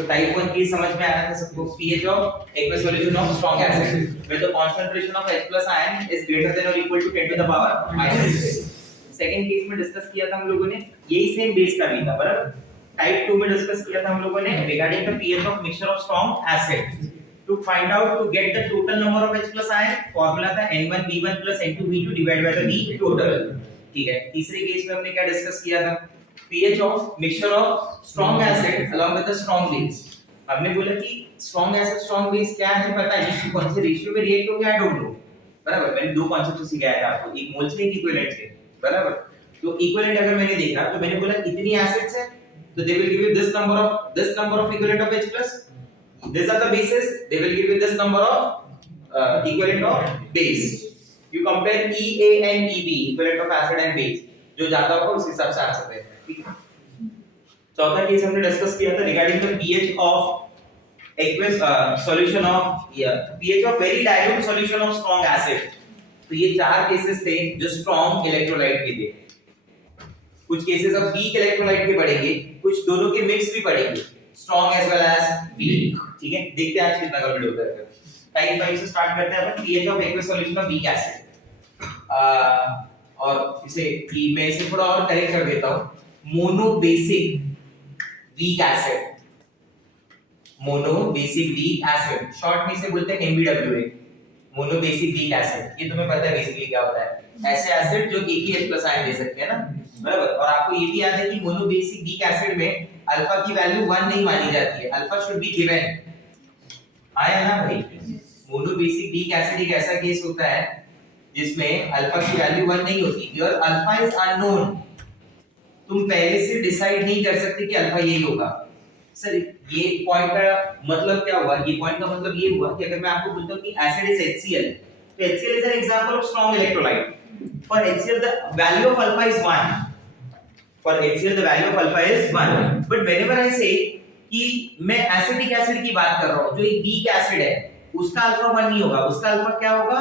तो टाइप 1 की समझ में आया था सबको, pH of aqueous solution of strong acid where the concentration of H plus ion is greater than or equal to 10 to the power -6। Second case में discuss किया था हम लोगों ने, यही सेम बेस का भी था, बराबर। टाइप 2 में डिस्कस किया था हम लोगों ने regarding the pH of mixture of strong acid to find out to get the total number of H plus ion, formula था N1V1 N2V2 divide by the V total. ठीक है, तीसरे केस में हमने क्या डिस्कस किया था, pH of mixture of strong acid along with the strong base. हमने बोला कि स्ट्रांग एसिड स्ट्रांग बेस क्या है पता है, कौन से रेशियो में रिएक्ट हो गया, आई डोंट नो, बराबर। मैंने दो कांसेप्ट सिखाया था आपको, एक मोल से एक इक्विवेलेंट से, बराबर। तो इक्विवेलेंट अगर मैंने देखा तो मैंने बोला इतनी एसिड्स है तो they will give you this number of equivalent of H plus, these are the bases, they will give you this number of equivalent of base। you compare EA and EB, equivalent of acid and base, जो ज्यादा होगा उस हिसाब से answer देना, ठीक है। चौथा केस हमने डिस्कस किया था regarding the pH of aqueous solution of pH of very dilute solution of strong acid. तो ये चार केसेस थे जो स्ट्रांग इलेक्ट्रोलाइट के थे। कुछ केसेस अब वीक इलेक्ट्रोलाइट के पड़ेंगे, कुछ दोनों के मिक्स भी पड़ेंगे, strong as well as weak, ठीक है। देखते हैं आज कितना कंप्लीट होता है। टाइप 5 से स्टार्ट करते हैं अपन, pH of aqueous solution of weak acid. और इसे मैं इसे थोड़ा और करेक्ट कर देता हूं, monobasic weak acid, monobasic weak acid, short में इसे बोलते हैं MBWA, मोनोबेसिक वीक एसिड। ये तुम्हें पता है बेसिकली क्या होता है, ऐसे एसिड जो एक ही H प्लस आयन दे सकते हैं ना, बराबर। और आपको ये भी याद है कि मोनोबेसिक वीक एसिड में अल्फा की वैल्यू 1 नहीं मानी जाती है, अल्फा शुड बी गिवन, आया ना भाई। मोनोबेसिक वीक एसिड एक ऐसा केस होता है जिसमें अल्फा की वैल्यू 1 नहीं होती, योर अल्फा इज अननोन, तुम पहले से डिसाइड नहीं कर सकते कि अल्फा यही होगा। सर ये पॉइंट का मतलब क्या हुआ, ये पॉइंट का मतलब ये हुआ कि अगर मैं आपको बोलता हूं कि एसिड इज HCl, तो HCl is an example of strong electrolyte. For HCl the value of alpha is 1, for HCl the value of alpha is 1, but whenever I से कि मैं एसिटिक एसिड की बात कर रहा हूं जो एक वीक एसिड है, उसका अल्फा 1 नहीं होगा, उसका अल्फा क्या होगा,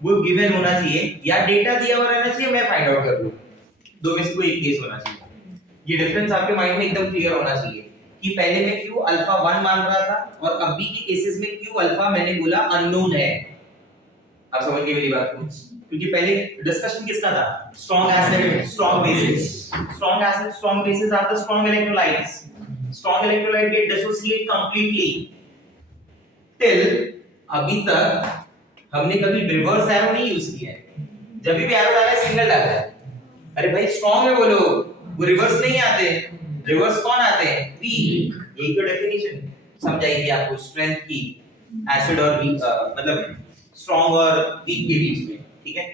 वो गिवन होना चाहिए या डेटा दिया हुआ रहना चाहिए, मैं फाइंड आउट कर लूं, दो में से कोई एक केस होना चाहिए। ये डिफरेंस आपके माइंड में एकदम क्लियर होना चाहिए कि पहले मैं क्यू अल्फा 1 मान रहा था और अभी के केसेस में क्यू अल्फा मैंने बोला अननोन है। आप समझ गए मेरी बात को, क्योंकि पहले डिस्कशन किसका था, strong acid strong bases, strong acid strong bases are the strong electrolytes, strong electrolyte get dissociate completely. Till अभी तक हमने कभी रिवर्स एरो नहीं यूज किया है, जब भी एरो डाला है सिंगल डाला है। अरे भाई स्ट्रांग है बोलो, वो रिवर्स नहीं आते, रिवर्स कौन आते हैं, वीक। यही तो डेफिनेशन समझाएगी आपको स्ट्रेंथ की एसिड और वीक, मतलब स्ट्रांग और वीक के बीच में, ठीक है।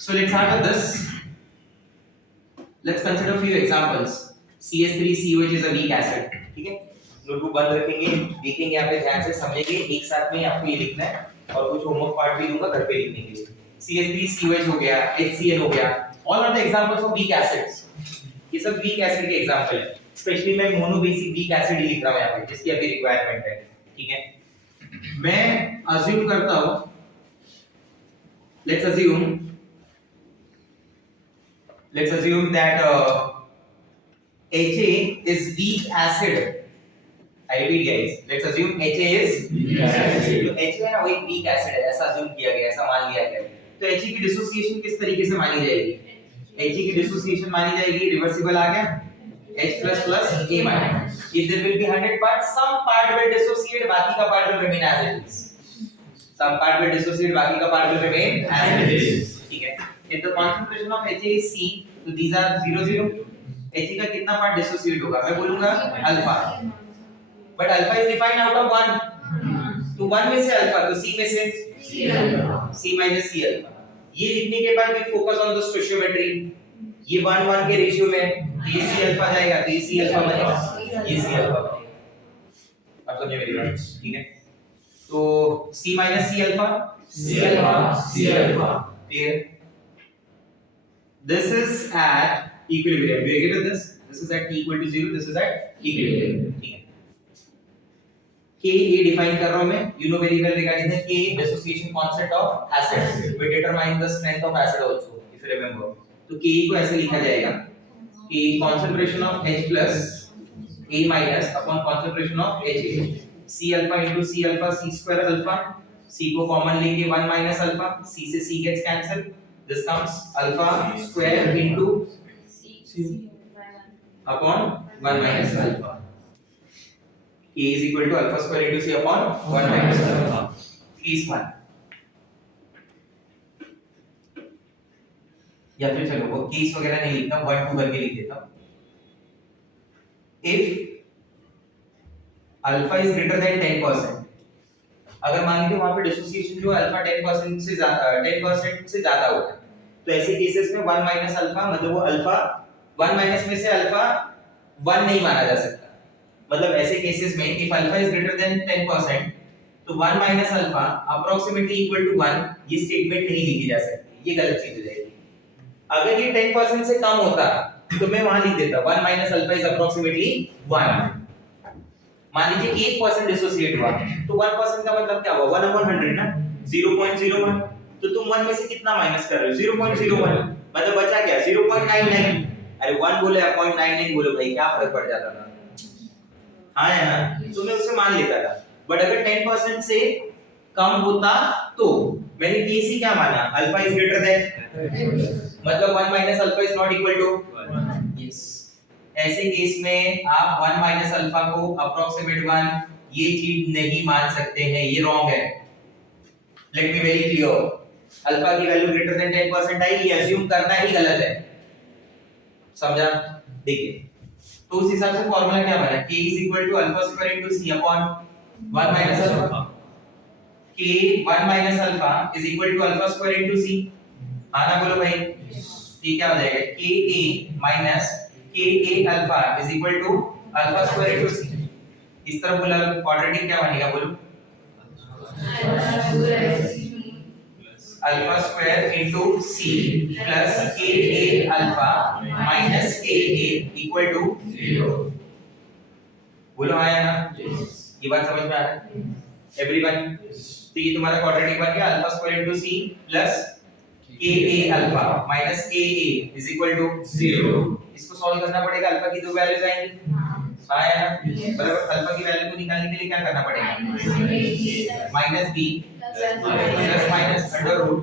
So let's start with this, let's consider few examples. CH3COH is a weak acid, ठीक है। नोटबुक बंद रखेंगे, देखेंगे यहाँ पे ध्यान से समझेंगे, एक साथ में आपको ये लिखना है और कुछ होमवर्क पार्ट भी दूंगा घर पे लिखने के लिए। CH3COH हो गया, HCl हो गया, all are the examples of weak acids. ये सब वीक एसिड के एग्जांपल है, स्पेशली मैं मोनोबेसिक वीक एसिड ही लिख रहा हूं यहाँ पे जिसकी अभी रिक्वायरमेंट है, ठीक है। मैं अज्यूम करता हूं, let's assume that HA is weak acid। I repeat guys, let's assume HA is weak acid। तो HA है ना, वो एक weak acid है, ऐसा अज्यूम किया गया, ऐसा मान लिया गया। तो HA की डिसोसिएशन किस तरीके से मानी जाएगी, HA की डिसोसिएशन मानी जाएगी, रिवर्सिबल आ गया, H plus plus A minus। If there will be 100 parts, some part will dissociate, बाकी का part will remain as it is। Some part will dissociate, बाकी का part will remain as it is, ठीक है। If the concentration of HA is C, तो these are 0 0। HA का कितना part dissociate होगा, मैं बोलूंगा alpha, but alpha is defined out of 1, तो 1 में से अल्फा, तो C में से C minus C अल्फा। ये लिखने के बाद we focus on the stoichiometry, ये 1 1 के रेशियो में ये C अल्फा जाएगा, तो ये C अल्फा बनेगा, ये C अल्फा बनेगा। आप समझे मेरी बात, ठीक है। तो C minus C alpha, C alpha, clear। This is at equilibrium, do you agree with this? This is at T equal to 0, this is at equilibrium, ठीक है। K ये define कर रहा हूं मैं, you know very well regarding the K dissociation concept of acids, we determine the strength of acid also, if you remember। तो K को ऐसे लिखा जाएगा कि concentration of H plus A minus upon concentration of HA. C alpha into C alpha, C square alpha. C को common लेंगे 1 minus alpha. C से C gets cancelled. This comes alpha square into C upon 1 minus alpha. A is equal to alpha square into C upon 1 minus alpha. Case 1. या फिर चलो वो case वगैरह नहीं लिखता, 1 2 करके लिख देता हूं. If alpha is greater than 10%, अगर मान लीजिए वहां पे डिसोसिएशन जो अल्फा 10% से ज्यादा होता है, तो ऐसे केसेस में 1 माइनस अल्फा मतलब वो अल्फा 1 माइनस में से अल्फा 1 नहीं माना जा सकता. मतलब ऐसे केसेस में if alpha is greater than 10% तो 1 minus alpha approximately equal to 1 ये स्टेटमेंट नहीं लिखी जा सकती, ये गलत चीज हो जाएगी. अगर ये 10% से कम होता तो मैं वहां लिख देता 1 माइनस अल्फा इज अप्रोक्सीमेटली 1. मान लीजिए 1% डिसोसिएट हुआ तो 1% का मतलब क्या हुआ 1/100 ना, 0.01. तो तुम 1 में से कितना माइनस कर रहे हो 0.01, मतलब बचा क्या 0.99. अरे 1 बोले या 0.99 बोलो भाई क्या फर्क पड़ जाता था. हाँ है ना, तो मैं उसे मान लेता था. बट अगर 10% से कम होता तो मैंने केस ही क्या माना अल्फा इज ग्रेटर देन, मतलब 1 minus alpha is not equal to 1. Yes, ऐसे केस में आप 1 माइनस अल्फा को अप्रोक्सीमेट 1 ये चीज नहीं मान सकते हैं, ये रॉन्ग है. Let me very clear, alpha की वैल्यू ग्रेटर देन 10% आई, ये अज्यूम करना ही गलत है. समझा? देखिए तो उस हिसाब से फार्मूला क्या बना, k is equal to alpha square into c upon 1 minus alpha. k 1 minus alpha is equal to alpha square into c. आना बोलो भाई, ये क्या हो जाएगा ka minus ka alpha is equal to alpha square into c. इस तरह बोला क्वाड्रेटिक क्या बनेगा बोलो, alpha square into c plus ka alpha minus ka equal to 0. बोलो आया ना, ये बात समझ में आ रहा है एवरीवन? तो ये तुम्हारा क्वाड्रेटिक बन गया alpha square into c plus ka alpha minus ka is equal to 0. इसको सॉल्व करना पड़ेगा, अल्फा की दो वैल्यूज आएंगी. हाँ है ना, बराबर. अल्फा की वैल्यू को निकालने के लिए क्या करना पड़ेगा, minus b plus minus under root.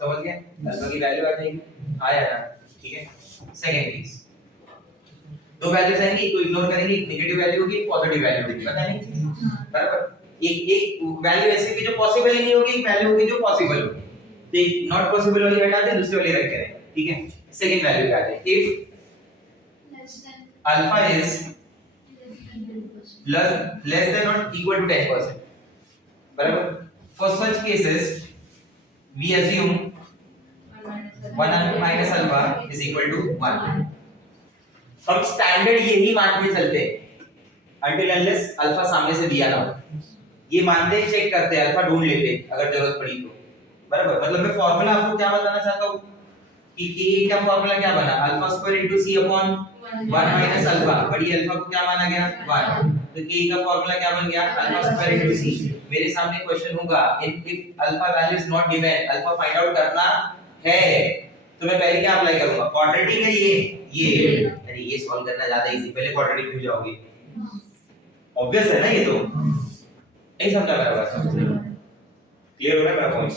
समझ गए? अल्फा की वैल्यू आ जाएगी. आया ना, ठीक है. सेकंड केस, दो वैल्यूज आएंगी, तो इग्नोर करेंगे. एक नेगेटिव वैल्यू होगी, एक पॉजिटिव वैल्यू होगी, पता नहीं, बराबर. एक वैल्यू ऐसी होगी जो पॉसिबल ही नहीं होगी, एक वैल्यू होगी जो पॉसिबल होगी. तो एक नॉट पॉसिबल वाली हटा दें, दूसरी वाली रख करें. ठीक है. सेकंड वैल्यू क्या है, if alpha is less than और इक्वल टू 10%, बराबर. For such cases we assume 1 minus alpha is equal to 1. हम स्टैंडर्ड यही मान के चलते हैं until unless अल्फा सामने से दिया ना हो. ये मानते हैं, चेक करते हैं, अल्फा ढूंढ लेते हैं अगर जरूरत पड़ी तो, बराबर. मतलब मैं फार्मूला आपको क्या बताना चाहता हूं कि k का फार्मूला क्या बना, alpha square into c upon 1 minus alpha. बड़ी अल्फा को क्या माना गया 1, तो k का फार्मूला क्या बन गया अल्फा स्क्वायर इनटू c. मेरे सामने क्वेश्चन होगा if alpha value is not given, alpha find out करना है, तो मैं पहले क्या अप्लाई करूंगा, क्वाड्रेटिक है ये. अरे ये सॉल्व करना ज्यादा इजी, पहले क्वाड्रेटिक हो जाओगे. ऑब्वियस है ना ये, तो नहीं समझा मेरा बात? क्लियर हो रहा है मेरा पॉइंट?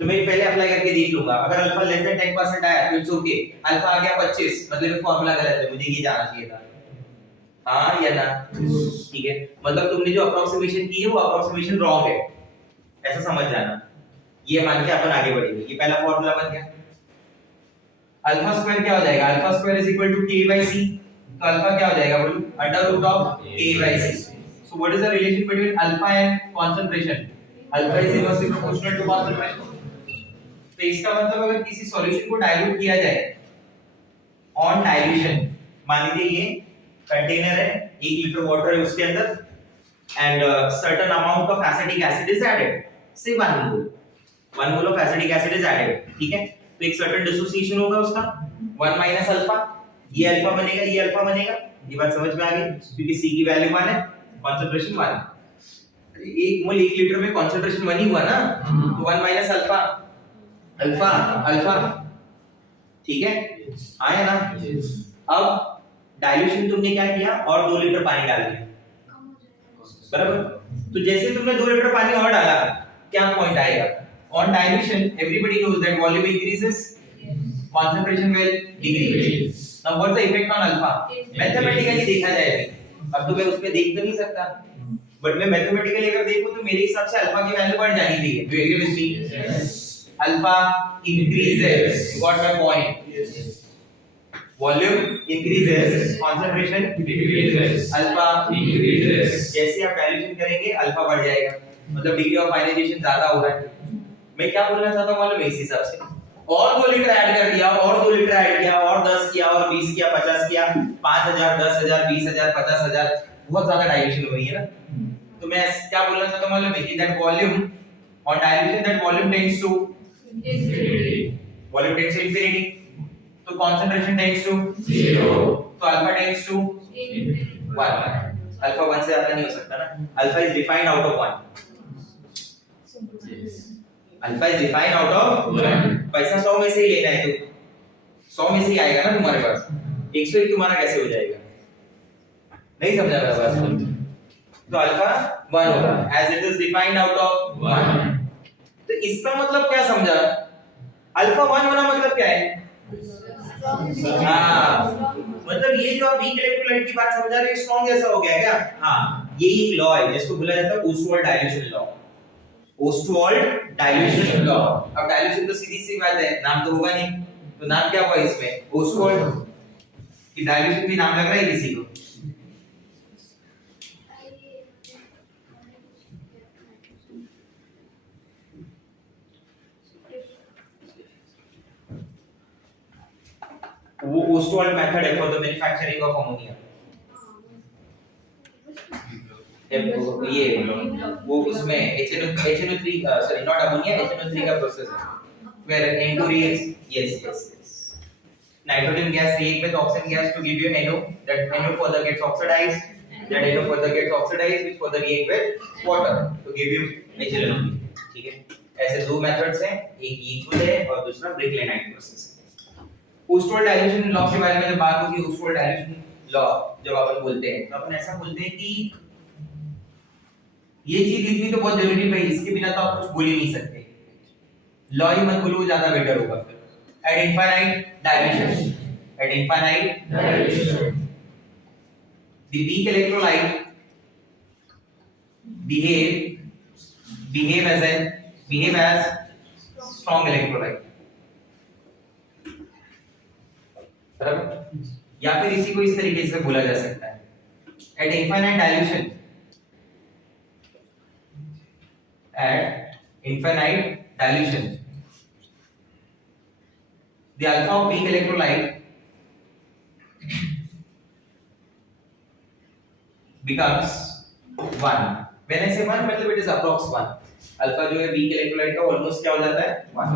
तो मैं पहले अप्लाई करके देख लूंगा. अगर अल्फा लेस देन 10% आया तो इट्स ओके. अल्फा आ गया 25, मतलब फार्मूला गलत है, मुझे ये जाना चाहिए था. हां या ना? ठीक है. मतलब तुमने जो अप्रोक्सीमेशन की है वो अप्रोक्सीमेशन रॉन्ग है, ऐसा समझ जाना. ये मान के अपन आगे बढ़ेंगे. ये पहला फार्मूला बन गया. अल्फा स्क्वायर क्या हो जाएगा, alpha square is equal to k by c. तो अल्फा क्या हो जाएगा बोलो, under root of k by c. So what is the relation between alpha and concentration, alpha is inversely proportional to concentration. तो इसका मतलब अगर किसी सॉल्यूशन को डाइल्यूट किया जाए ऑन डाइल्यूशन, मान लीजिए ये कंटेनर है, 1 लीटर वाटर है उसके अंदर, and certain amount of acetic acid is added, say 1 mole of acetic acid is added. ठीक है. तो एक सर्टेन डिसोसिएशन होगा उसका 1 माइनस अल्फा, ये अल्फा बनेगा, ये अल्फा बनेगा. ये बात समझ में आ गई, क्योंकि c की वैल्यू 1 है, कंसंट्रेशन 1. 1 मोल 1 लीटर में कंसंट्रेशन 1 ही हुआ ना, तो 1 माइनस अल्फा, अल्फा अल्फा. ठीक है. हाँ है ना? अब डाइल्यूशन तुमने क्या किया, और 2 लीटर पानी डाल दिया, बराबर? तो जैसे तुमने 2 लीटर पानी और डाला, क्या पॉइंट आएगा? On dilution everybody knows that volume increases, concentration will decrease. Now what's the effect on alpha? Mathematically देखा जाए, अब तो मैं उसमें देख तो नहीं सकता, बट मैं मैथमेटिकली अगर देखूं तो मेरे हिसाब से अल्फा की वैल्यू बढ़ जानी चाहिए. Do you agree with me? Alpha increases. You got my point? Volume increases, concentration decreases, alpha increases. जैसे आप डाइल्यूशन करेंगे अल्फा बढ़ जाएगा, मतलब डिग्री ऑफ आयनाइजेशन ज्यादा हो रहा है. मैं क्या बोलना चाहता हूं मालूम है? इस हिसाब से और 2 लीटर ऐड कर दिया, और 2 लीटर ऐड किया, और 10 किया, और 20 किया, 50 किया, 5000, 10000, 20000, 50000, बहुत ज्यादा डाइल्यूशन हो रही है ना. तो मैं क्या बोलना चाहता हूं मालूम है कि that volume on dilution, that volume tends to infinity. Volume tends to infinity, तो concentration टेंड्स टू 0, तो अल्फा टेंड्स टू 1. अल्फा 1 से ज्यादा नहीं हो सकता ना. Alpha is defined out of 1. Alpha is defined out of 1. पैसा 100 में से ही लेना है, तो 100 में से ही आएगा ना तुम्हारे पास. 101 तुम्हारा कैसे हो जाएगा? नहीं समझा मेरा बात? तो अल्फा 1 होगा as it is defined out of 1. तो इसका मतलब क्या समझा? अल्फा 1 होना मतलब क्या है? हाँ, मतलब ये जो आप वीक इलेक्ट्रोलाइट की बात समझा रहे हैं, स्ट्रॉन्ग जैसा हो गया क्या? हाँ, ये एक लॉ है जिसको बोला जाता है Ostwald dilution law. Ostwald dilution law. अब डाइल्यूशन तो सीधी सी बात है, नाम तो होगा नहीं, तो नाम क्या हुआ इसमें? ओस्टवाल्ड. कि डाइल्यूशन भी नाम लग रहा है किसी को? वो ओस्टवाल्ड मेथड है for the manufacturing of ammonia. ये वो उसमें HNO3 sorry not ammonia, HNO3 का प्रोसेस है where N2 reacts. Yes. Nitrogen gas react with oxygen gas to give you NO. That NO further gets oxidized. That NO further gets oxidized, which further react with water to give you HNO3. ठीक है? ऐसे दो methods हैं, एक equal है और दूसरा ब्रिक-लेनाइट process है. ओस्टवाल्ड डाइल्यूशन लॉ के बारे में जब बात होगी, ओस्टवाल्ड डाइल्यूशन लॉ जब अपन बोलते हैं तो अपन ऐसा बोलते हैं कि ये चीज लिखनी तो बहुत जरूरी है, इसके बिना तो आप कुछ बोल ही नहीं सकते. लॉ ही मत बोलो, ज्यादा बेटर होगा. फिर eight infinite dilution, the weak electrolyte behave as strong electrolyte. बराबर? या फिर इसी को इस तरीके से बोला जा सकता है, at infinite dilution, the alpha of weak electrolyte becomes 1. When I say 1, मतलब it is approx 1. अल्फा जो है weak electrolyte का ऑलमोस्ट क्या हो जाता है? 1.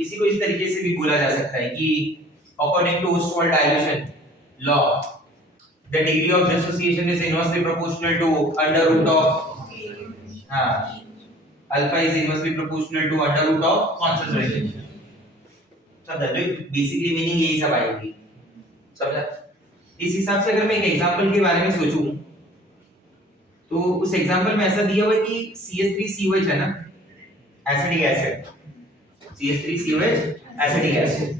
इसी को इस तरीके से भी बोला जा सकता है कि according to Ostwald dilution law, the degree of dissociation is inversely proportional to under root of alpha is inversely proportional to under root of concentration. समझा? तो बेसिकली मीनिंग यही सब आएगी. समझा? इस हिसाब से अगर मैं एक एग्जांपल के बारे में सोचूं तो उस एग्जांपल में ऐसा दिया हुआ है कि CH3COH है ना, acidic acid. CH3COH acidic acid.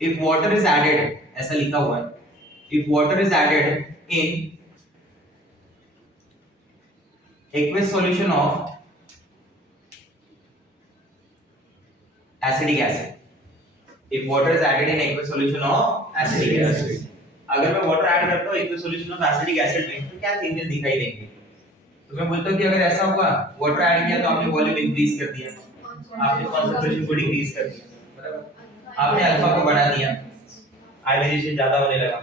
if water is added, ऐसा लिखा हुआ है, if water is added in aqueous solution of acidic acid, if water is added in aqueous solution of acidic acid, अगर मैं वाटर ऐड करता हूँ aqueous solution of acidic acid में तो क्या चेंजेस दिखाई देंगे? तो मैं बोलता हूँ कि अगर ऐसा हुआ, वाटर ऐड किया तो आपने वॉल्यूम इंक्रीज कर दिया, आपने कंसंट्रेशन को डिक्रीज कर दिया, बराबर? आपने अल्फा को बढ़ा दिया, आयनाइजेशन ज्यादा होने लगा,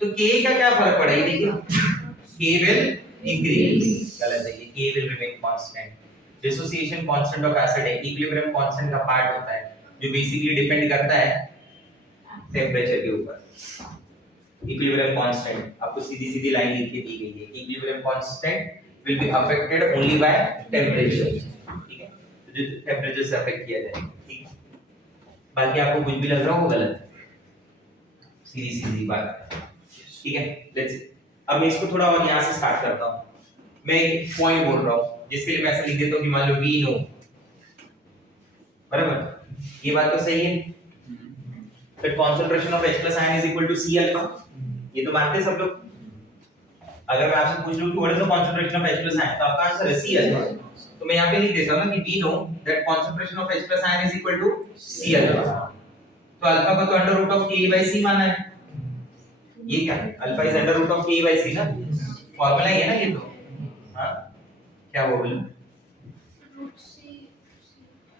तो K का क्या फर्क पड़ा? ये देखिए, K will increase. गलत है, ये K will remain constant. Dissociation constant of acid है, equilibrium constant का पार्ट होता है जो बेसिकली डिपेंड करता है टेम्परेचर के ऊपर. इक्विलिब्रियम कांस्टेंट आपको सीधी सीधी लाइन लिख के दी गई है. Equilibrium constant will be affected only by temperature, ठीक है, तो जो टेम्परेचर से अफेक्ट किया जाएगा, ठीक है। बाकी आपको कुछ भी लग रहा हो गलत है, सीधी सीधी बात, ठीक है। लेट्स अब मैं इसको थोड़ा और यहाँ से स्टार्ट करता हूँ। मैं एक पॉइंट बोल रहा हूँ जिसके लिए मैं ऐसा लिख देता हूँ कि मान लो वी नो, बराबर, ये बात तो सही है। फिर concentration of H plus ion is equal to C alpha, ये तो मानते हैं सब लोग। अगर मैं आपसे पूछ लूं कि what is the concentration of H plus ion, तो आपका आंसर है C alpha। तो मैं यहाँ पे लिख देता हूँ ना कि we know that concentration of H plus ion is equal to C alpha। तो अल्फा को तो under root of Ke by C माना है, ये क्या है, alpha is under root of Ke by C ना, फॉर्मूला ही है ना ये तो। हाँ क्या वो बोले,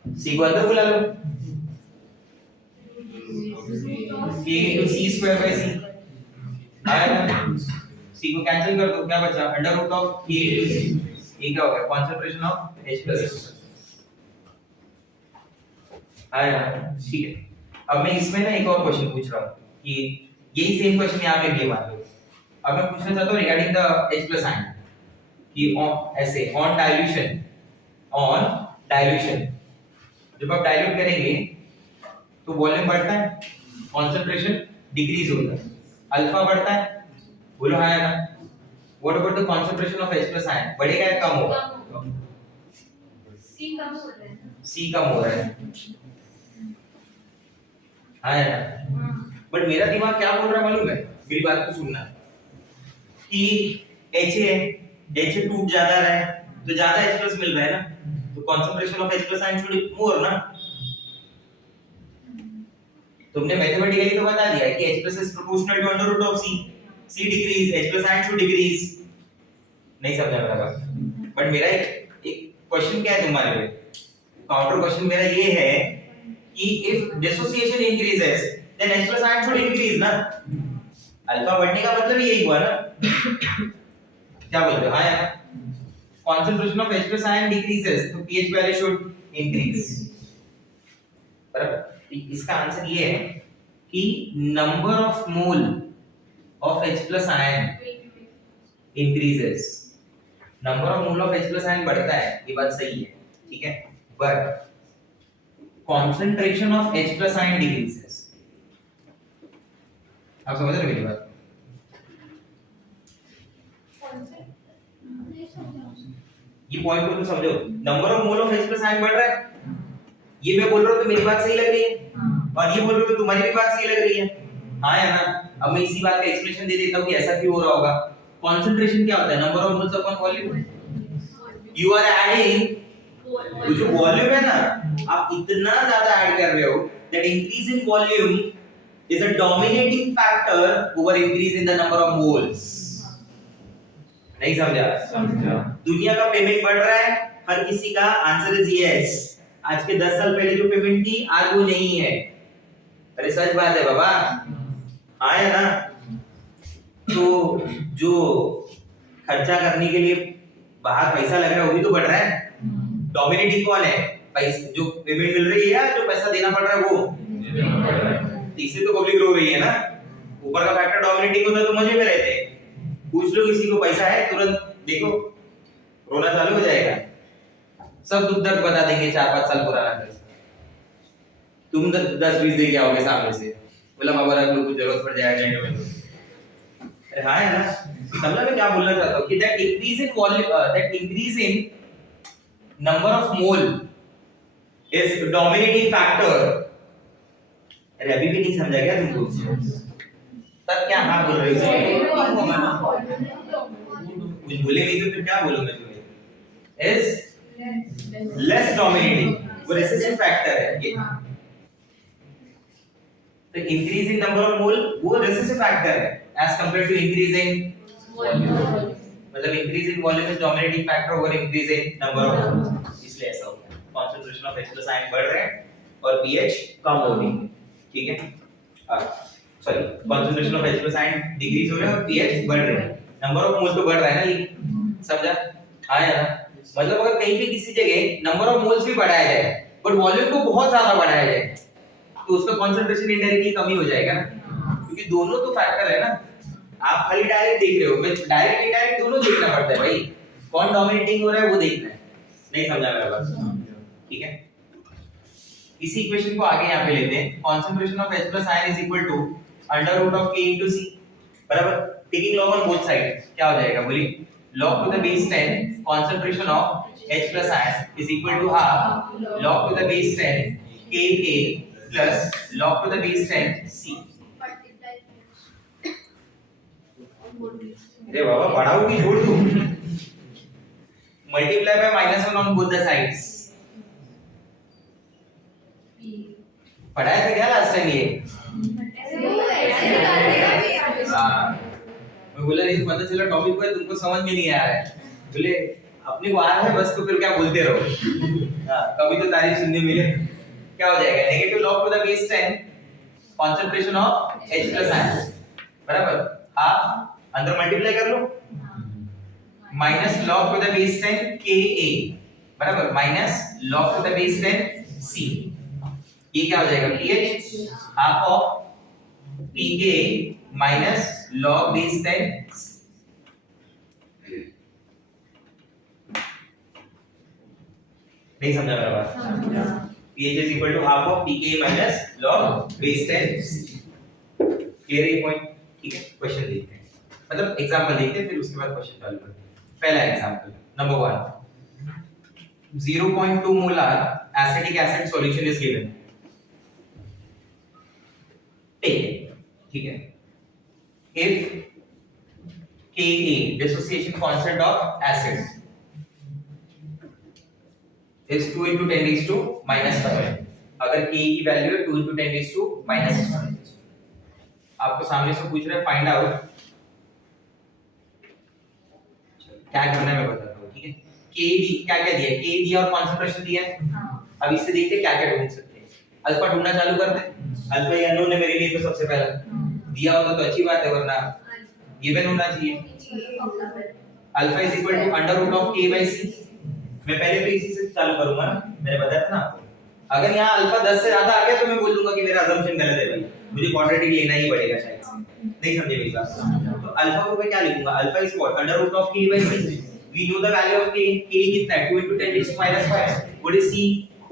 C को अंदर बुला लो, K into C square by C आएगा, C को कैंसिल कर दो, क्या बचा, under root of K into C, ये क्या हो गया, कंसंट्रेशन ऑफ H plus आएगा, ठीक है। अब मैं इसमें ना एक और क्वेश्चन पूछ रहा हूँ कि यही सेम क्वेश्चन यहाँ पे भी मान लो। अब मैं पूछना चाहता हूँ regarding the H plus ion कि ऐसे ऑन डाइल्यूशन जब आप डाइल्यूट करेंगे तो वॉल्यूम बढ़ता है, कंसंट्रेशन डिक्रीज होता है, अल्फा बढ़ता है, बोलो हाँ या ना। What about the concentration of H plus ion, बढ़ेगा या कम होगा? C कम हो रहा है, C कम हो रहा है, हाँ या ना। बट मेरा दिमाग क्या बोल रहा है मालूम है, मेरी बात को सुनना, कि HA टूट ज्यादा रहा है तो ज्यादा H plus मिल रहा है ना, तो concentration of H plus ion should मोर ना। तुमने मैथमेटिकली तो बता दिया कि H plus is proportional to under root of C, C decrease, H plus ion should decrease, नहीं समझा मेरा बात। बट मेरा एक क्वेश्चन क्या है तुम्हारे लिए, काउंटर क्वेश्चन मेरा ये है कि if dissociation increases then H plus ion should increase ना, अल्फा बढ़ने का मतलब यही हुआ ना, क्या बोलते हो हाँ यार, concentration of H plus ion decreases तो pH value should increase, बराबर। इसका आंसर ये है कि number of mole of H plus ion increases, number of mole of H plus ion बढ़ता है, ये बात सही है, ठीक है, but concentration of H plus ion decreases, आप समझ रहे हो मेरी बात? ये पॉइंट को तो समझो, number of mole of H plus ion बढ़ रहा है, ये मैं बोल रहा हूँ तो मेरी बात सही लग रही है, और ये बोल रहे हो तो तुम्हारी भी बात सही लग रही है, हाँ या ना। अब मैं इसी बात का एक्सप्लेनेशन दे देता हूँ कि ऐसा क्यों हो रहा होगा। कंसंट्रेशन क्या होता है, number of moles upon volume, you are adding, जो वॉल्यूम है ना आप इतना ज्यादा ऐड कर रहे हो that increase in volume is a dominating factor over increase in the number of moles. नहीं समझा? दुनिया का पेमेंट बढ़ रहा है हर किसी का, आंसर इज यस। आज के 10 साल पहले जो पेमेंट थी आज वो नहीं है, अरे सच बात है बाबा, हाँ या ना। तो जो खर्चा करने के लिए बाहर पैसा लग रहा है वो भी तो बढ़ रहा है, डोमिनेटिंग कौन है, पैसा जो पेमेंट मिल रही है या जो पैसा देना पड़ रहा है वो, इससे तो पब्लिक रो रही है ना। ऊपर का फैक्टर डोमिनेटिंग होता तो मजे में रहते, पूछ लो किसी को पैसा है तुरंत देखो रोना चालू हो जाएगा, सब दुख दर्द बता देंगे 4-5 साल पुराना पैसा, तुम 10-20 दे के आओगे सामने से, बोला बाबा रख लो कुछ जरूरत पड़ जाएगा। अरे हाँ यार, समझा मैं क्या बोलना चाहता हूँ कि that increase in volume, that increase in number of mole is dominating factor। अरे अभी भी नहीं समझा क्या तुमको? तब क्या हाँ बोल रहे हो? कुछ बोले नहीं तो फिर क्या बोलूँ मैं तुम्हें? is less dominating, वो recessive factor है ये। तो increase in number of mole वो recessive factor है as compared to increase in volume, मतलब increase in volume is dominating factor over increase in number of moles, इसलिए ऐसा होता है। concentration of H plus ion बढ़ रहे हैं और pH कम हो रही है, ठीक है। Sorry, concentration of H plus ion decrease हो रहा है और pH बढ़ रहा है, नंबर ऑफ मोल तो बढ़ रहा है ना, ये समझा? हाँ यार, मतलब अगर कहीं पे किसी जगह नंबर ऑफ मोल्स भी बढ़ाया जाए बट वॉल्यूम को बहुत ज्यादा बढ़ाया जाए तो उसका कंसंट्रेशन इनडायरेक्टली कम ही हो जाएगा ना, क्योंकि दोनों तो फैक्टर है ना। आप खाली डायरेक्ट देख रहे हो, मैं डायरेक्ट इनडायरेक्ट दोनों देखना पड़ता है भाई। कौन डोमिनेटिंग हो रहा है वो देखना है। नहीं समझा मेरा बात? ठीक है, इसी इक्वेशन को आगे यहाँ पे लेते हैं। Concentration of H plus ion is equal to under root of K into C, बराबर। Taking log on both sides क्या हो जाएगा बोलिए? log to the base 10 concentration of H plus ion is equal to half log to the base 10 Ka plus log to the base 10 C। अरे बाबा पढ़ाओ कि छोड़ दूं? Multiply by -1 on both the sides. पढ़ाया था क्या लास्ट टाइम ये? मैं बोला नहीं पता चला टॉपिक को तुमको समझ में नहीं आ रहा है। बोले अपने को आ रहा है बस, तो फिर क्या बोलते रहो। कभी तो तारीफ सुनने मिले। क्या हो जाएगा? Negative log to the base 10 concentration of H plus ion, बराबर। हाफ अंदर मल्टीप्लाई कर लो, minus log to the base 10 Ka, बराबर, minus log to the base 10 C। ये क्या हो जाएगा? pH half of Pk minus log बेस 10। नहीं समझा मेरा बात? pH is equal to half of Pk minus log base 10। Clear है पॉइंट? ठीक है, क्वेश्चन देखते हैं, मतलब एग्जांपल देखते हैं, फिर उसके बाद क्वेश्चन चालू करते हैं। पहला example number 1, 0.2 molar acetic acid solution is given. ठीक है, if Ka dissociation constant of acids is 2 into 10 raised to -5, अगर K की वैल्यू है 2 into 10 raised to -5, आपको सामने से पूछ रहा है फाइंड आउट क्या करना है मैं बताता हूँ। ठीक है, K क्या क्या दिया है? K दिया और कॉन्सेंट्रेशन दिया है। अब इससे देखते हैं क्या क्या ढूंढ सकते हैं। अल्फा ढूंढना चालू करते हैं। अल्फा ये अननोन है मेरे लिए, तो सबसे पहला दिया होता तो अच्छी बात है, वरना गिवन होना चाहिए। Alpha is equal to under root of K by C। मैं पहले तो इसी से चालू करूंगा ना, मैंने बताया था ना आपको। अगर यहाँ अल्फा 10 से ज्यादा आ गया तो मैं बोल दूंगा कि मेरा असम्पशन गलत है भाई, मुझे क्वाड्रेटिक लेना ही पड़ेगा शायद से। नहीं समझे मेरी बात? तो अल्फा को मैं क्या लिखूंगा? Alpha is what? Under root of K by C। We know the value of K। K कितना है? 2 into 10 raised to -5। What is C?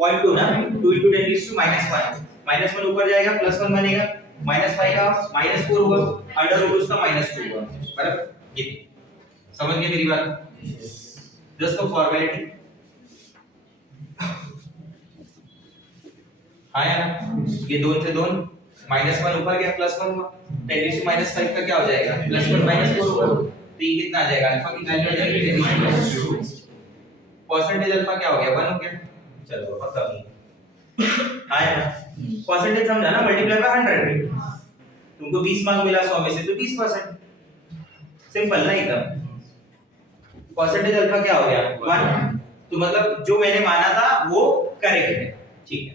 0.2 ना, 2 into 10 raised to -5। -1 ऊपर जाएगा, +1 बनेगा, -5 का -4 होगा, अंडर रूट उसका -2 होगा, बराबर। ये समझ गए मेरी बात? Just for formality. हाँ यार, ये 2 से 2 -1 ऊपर गया, +1 हुआ, 10 to -5 का क्या हो जाएगा? +1 -4 होगा, तो ये कितना आ जाएगा? अल्फा की वैल्यू आ जाएगी 10 परसेंटेज अल्फा क्या हो गया? 1 हो गया। चलो पक्का नहीं। हाँ यार, परसेंटेज समझा ना, मल्टीप्लाई बाय 100। तुमको 20 मार्क्स मिला 100 में से, तो 20%। सिंपल ना एकदम। परसेंटेज अल्फा क्या हो गया? 1। तो मतलब जो मैंने माना था वो करेक्ट है। ठीक है,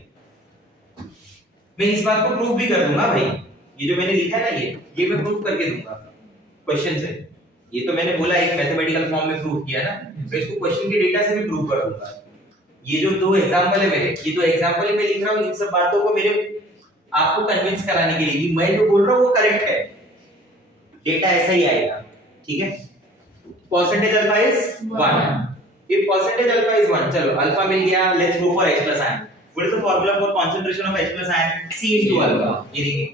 मैं इस बात को प्रूफ भी कर दूंगा भाई। ये जो मैंने लिखा है ना, ये मैं प्रूफ करके दूंगा क्वेश्चन से। ये तो मैंने बोला एक मैथमेटिकल फॉर्म में प्रूफ किया ना, तो इसको क्वेश्चन के डेटा से भी प्रूफ कर दूंगा। ये जो 2 एग्जांपल है मेरे, ये 2 एग्जांपल ही मैं लिख रहा हूं, इन सब बातों को मेरे आपको कन्विंस कराने के लिए कि मैं जो बोल रहा हूं वो करेक्ट है। डेटा ऐसा ही आएगा। ठीक है, percentage alpha is 1। If percentage alpha is 1, चलो अल्फा मिल गया, let's go for H plus ion। What is the formula for concentration of H plus ion? C into alpha. ये देखिए,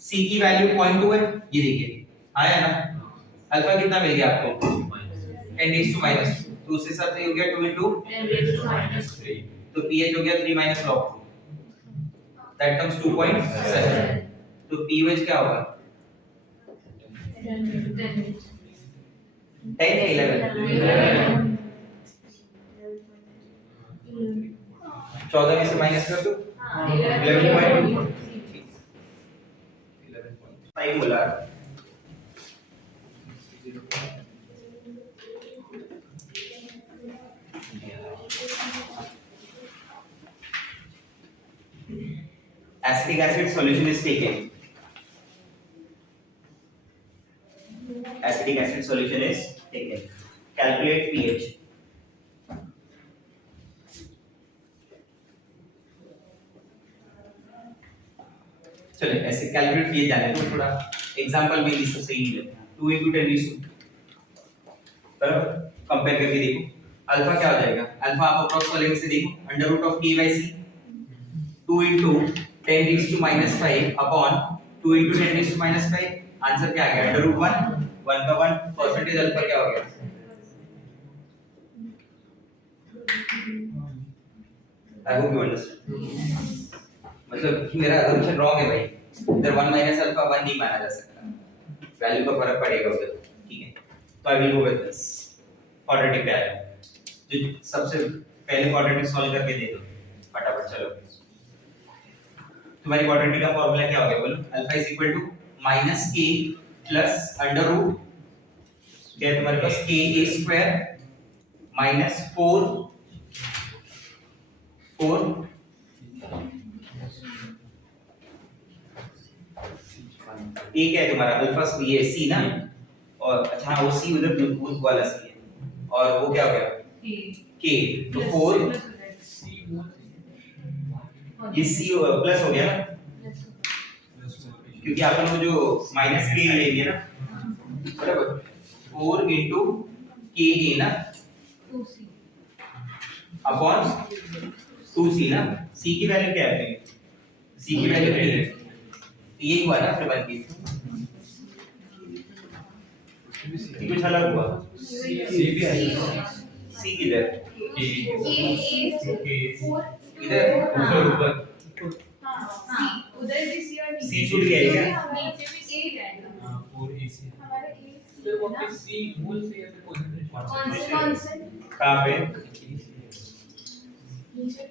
C की वैल्यू 0.2 है, ये देखिए आया ना। अल्फा कितना मिल गया आपको? 10 raised to -2, तो उस हिसाब से हो गया 2 into 10 raised to -3, तो pH हो गया 3 minus log 2, that comes 2.7। तो pH क्या होगा? 10 या 11? 14 में से माइनस कर दो, 11.2। 11.5 molar acetic acid solution is taken. Acetic acid solution is taken. Calculate pH. चलिए ऐसे कैलकुलेट किए जाने तो थोड़ा एग्जांपल भी इससे सही लेते हैं। 2 into 10 raised to, बराबर, कंपेयर करके देखो अल्फा क्या हो जाएगा, अल्फा आप अप्रॉक्स वाले से देखो under root of k by c 2 into 10 raised to minus 5 upon 2 into 10 raised to minus 5, answer क्या आ गया अंडर रूट 1 का 1 परसेंटेज अल्फा क्या हो गया, आई होप यू अंडरस्टैंड, मतलब कि मेरा assumption wrong है भाई, इधर 1 minus अल्फा 1 नहीं माना जा सकता, वैल्यू का फर्क पड़ेगा उधर, ठीक है। तो I will go with this quadratic पे आ जाओ, जो सबसे पहले क्वाड्रेटिक सॉल्व करके दे दो फटाफट, चलो तुम्हारी क्वाड्रेटिक का फार्मूला क्या हो गया बोलो, alpha is equal to minus K plus under root, क्या है तुम्हारे पास के ए स्क्वायर माइनस 4 ए क्या है तुम्हारा अल्फा, ये सी ना, और अच्छा वो सी उधर ब्लूटूथ वाला सी है, और वो क्या हो गया के, तो 4 ये सी प्लस हो गया ना, क्योंकि आप लोग जो माइनस के लेंगे ना, बराबर 4 into के ए ना 2c अपॉन 2c ना, c की वैल्यू क्या है, c की वैल्यू क्या है, ये हुआ ना फिर बन के ये कुछ अलग हुआ, c किधर इधर ऊपर उधर भी c और c छूट गया है क्या, नीचे भी a रहेगा, 4ac हमारा a फिर वापस c मूल से या फिर कांस्टेंट कहां पे नीचे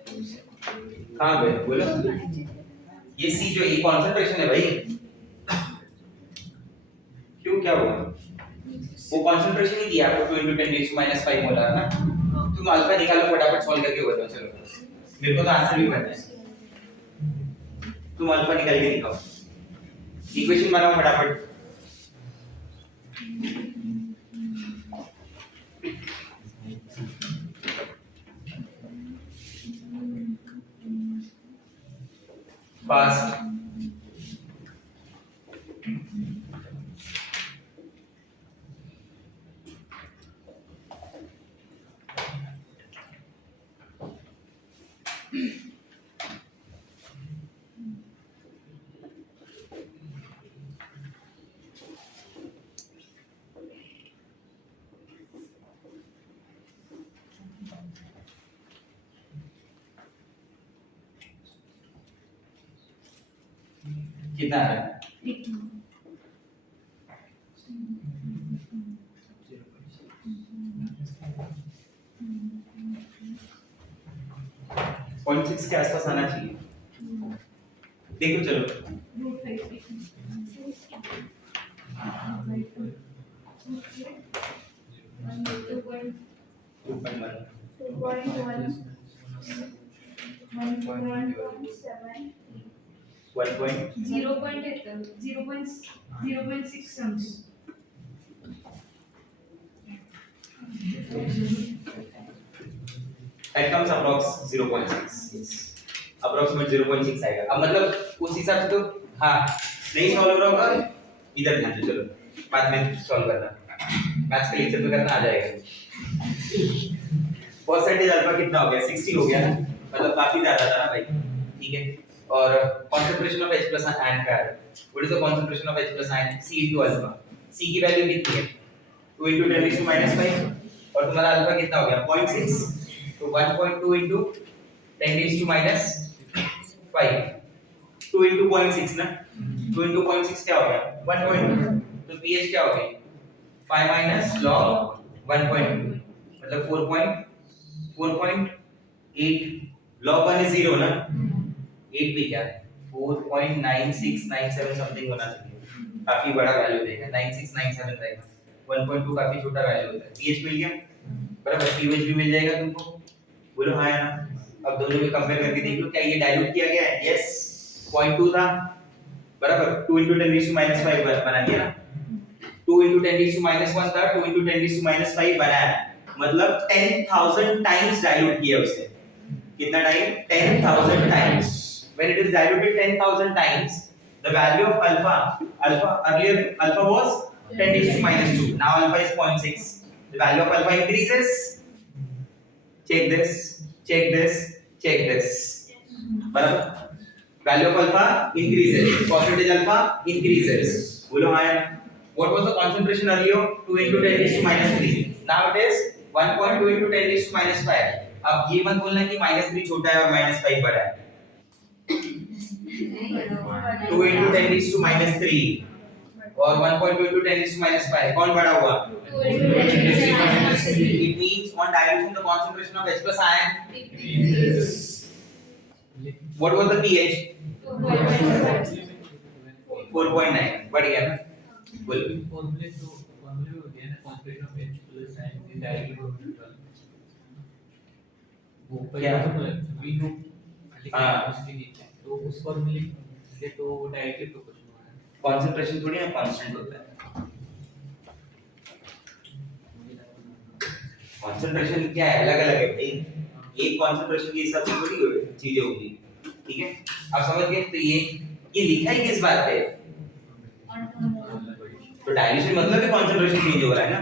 कहां पे बोलो, ये c जो ये कंसंट्रेशन है भाई, क्यों क्या हुआ, वो कंसंट्रेशन ही दिया आपको 2 into 10 raised to minus 5 molar ना, तुम अल्फा निकालो फटाफट सॉल्व करके बताओ, चलो मेरे को तो आंसर भी पता है, तुम अल्फा निकाल के दिखाओ, इक्वेशन बनाओ फटाफट, फास्ट कितना है, पॉइंट 6 के आसपास आना चाहिए, देखो चलो root 0.6 sums. that comes approx 0.6, yes approximate 0.6 आएगा, अब मतलब उस हिसाब से तो हाँ नहीं सॉल्व हो रहा होगा, इधर ध्यान दो, चलो बाद में सॉल्व करना, मैथ्स का लेक्चर तो करना आ जाएगा, परसेंटेज अल्फा कितना हो गया 60 हो गया ना, मतलब काफी ज्यादा था ना भाई, ठीक है, और concentration of H plus ion का है, what is the concentration of H plus ion, C into alpha, C की वैल्यू कितनी है 2 into 10 raised to minus 5, और तुम्हारा अल्फा कितना हो गया 0.6, तो 1.2 into 10 raised to minus 5, 2 into 0.6 ना, 2 into 0.6 क्या हो गया 1.2, तो pH क्या हो गई 5 minus log 1.2, मतलब 4.8, log 1 is 0 ना, 8 भी क्या 4.9697 समथिंग होना चाहिए, काफी बड़ा वैल्यू देगा, 9697 रहेगा, 1.2 काफी छोटा वैल्यू होता है, pH मिल गया बराबर, pH भी मिल जाएगा तुमको, बोलो हाँ या ना, अब दोनों में कंपेयर करके देख लो, क्या ये डाइल्यूट किया गया है, यस 0.2 था बराबर, 2 into 10 raised to minus 5 बना दिया ना, 2 into 10 raised to minus 1 था, 2 into 10 raised to minus 5 बनाया, मतलब 10,000 टाइम्स डाइल्यूट किया उसे, कितना time 10,000 times, when it is diluted 10,000 times the value of alpha earlier alpha was 10 raised to minus 2. Now alpha is 0.6. The value of alpha increases. Check this, check this, check this. बराबर? Value of alpha increases. Percentage alpha increases. बोलो हाँ या ना? What was the concentration earlier? 2 into 10 raised to minus 3. Now it is 1.2 into 10 raised to minus 5. अब ये मत बोलना कि minus 3 छोटा है और minus 5 बड़ा है. 2 into 10 raised to minus 3 और 1.2 into 10 raised to minus 5. कौन बड़ा हुआ? 2 into 10 raised to minus 3. It means on dilution the concentration of H plus ion. What was the pH? 4.9. बढ़िया ना? बोल. फॉर्मूले हो गया ना concentration of H plus ion in directly proportional वो क्या? वी नो हाँ. तो उस फॉर्मूले से तो डायरेक्टली प्रोपोर्शनल हो रहा है Concentration थोड़ी ना constant होता है. Concentration क्या है? अलग अलग है भाई. एक concentration के हिसाब से थोड़ी चीजें होगी. ठीक है? अब समझ गए? तो ये लिखा ही किस बात पे? तो डायल्यूशन मतलब है concentration चेंज हो रहा है ना.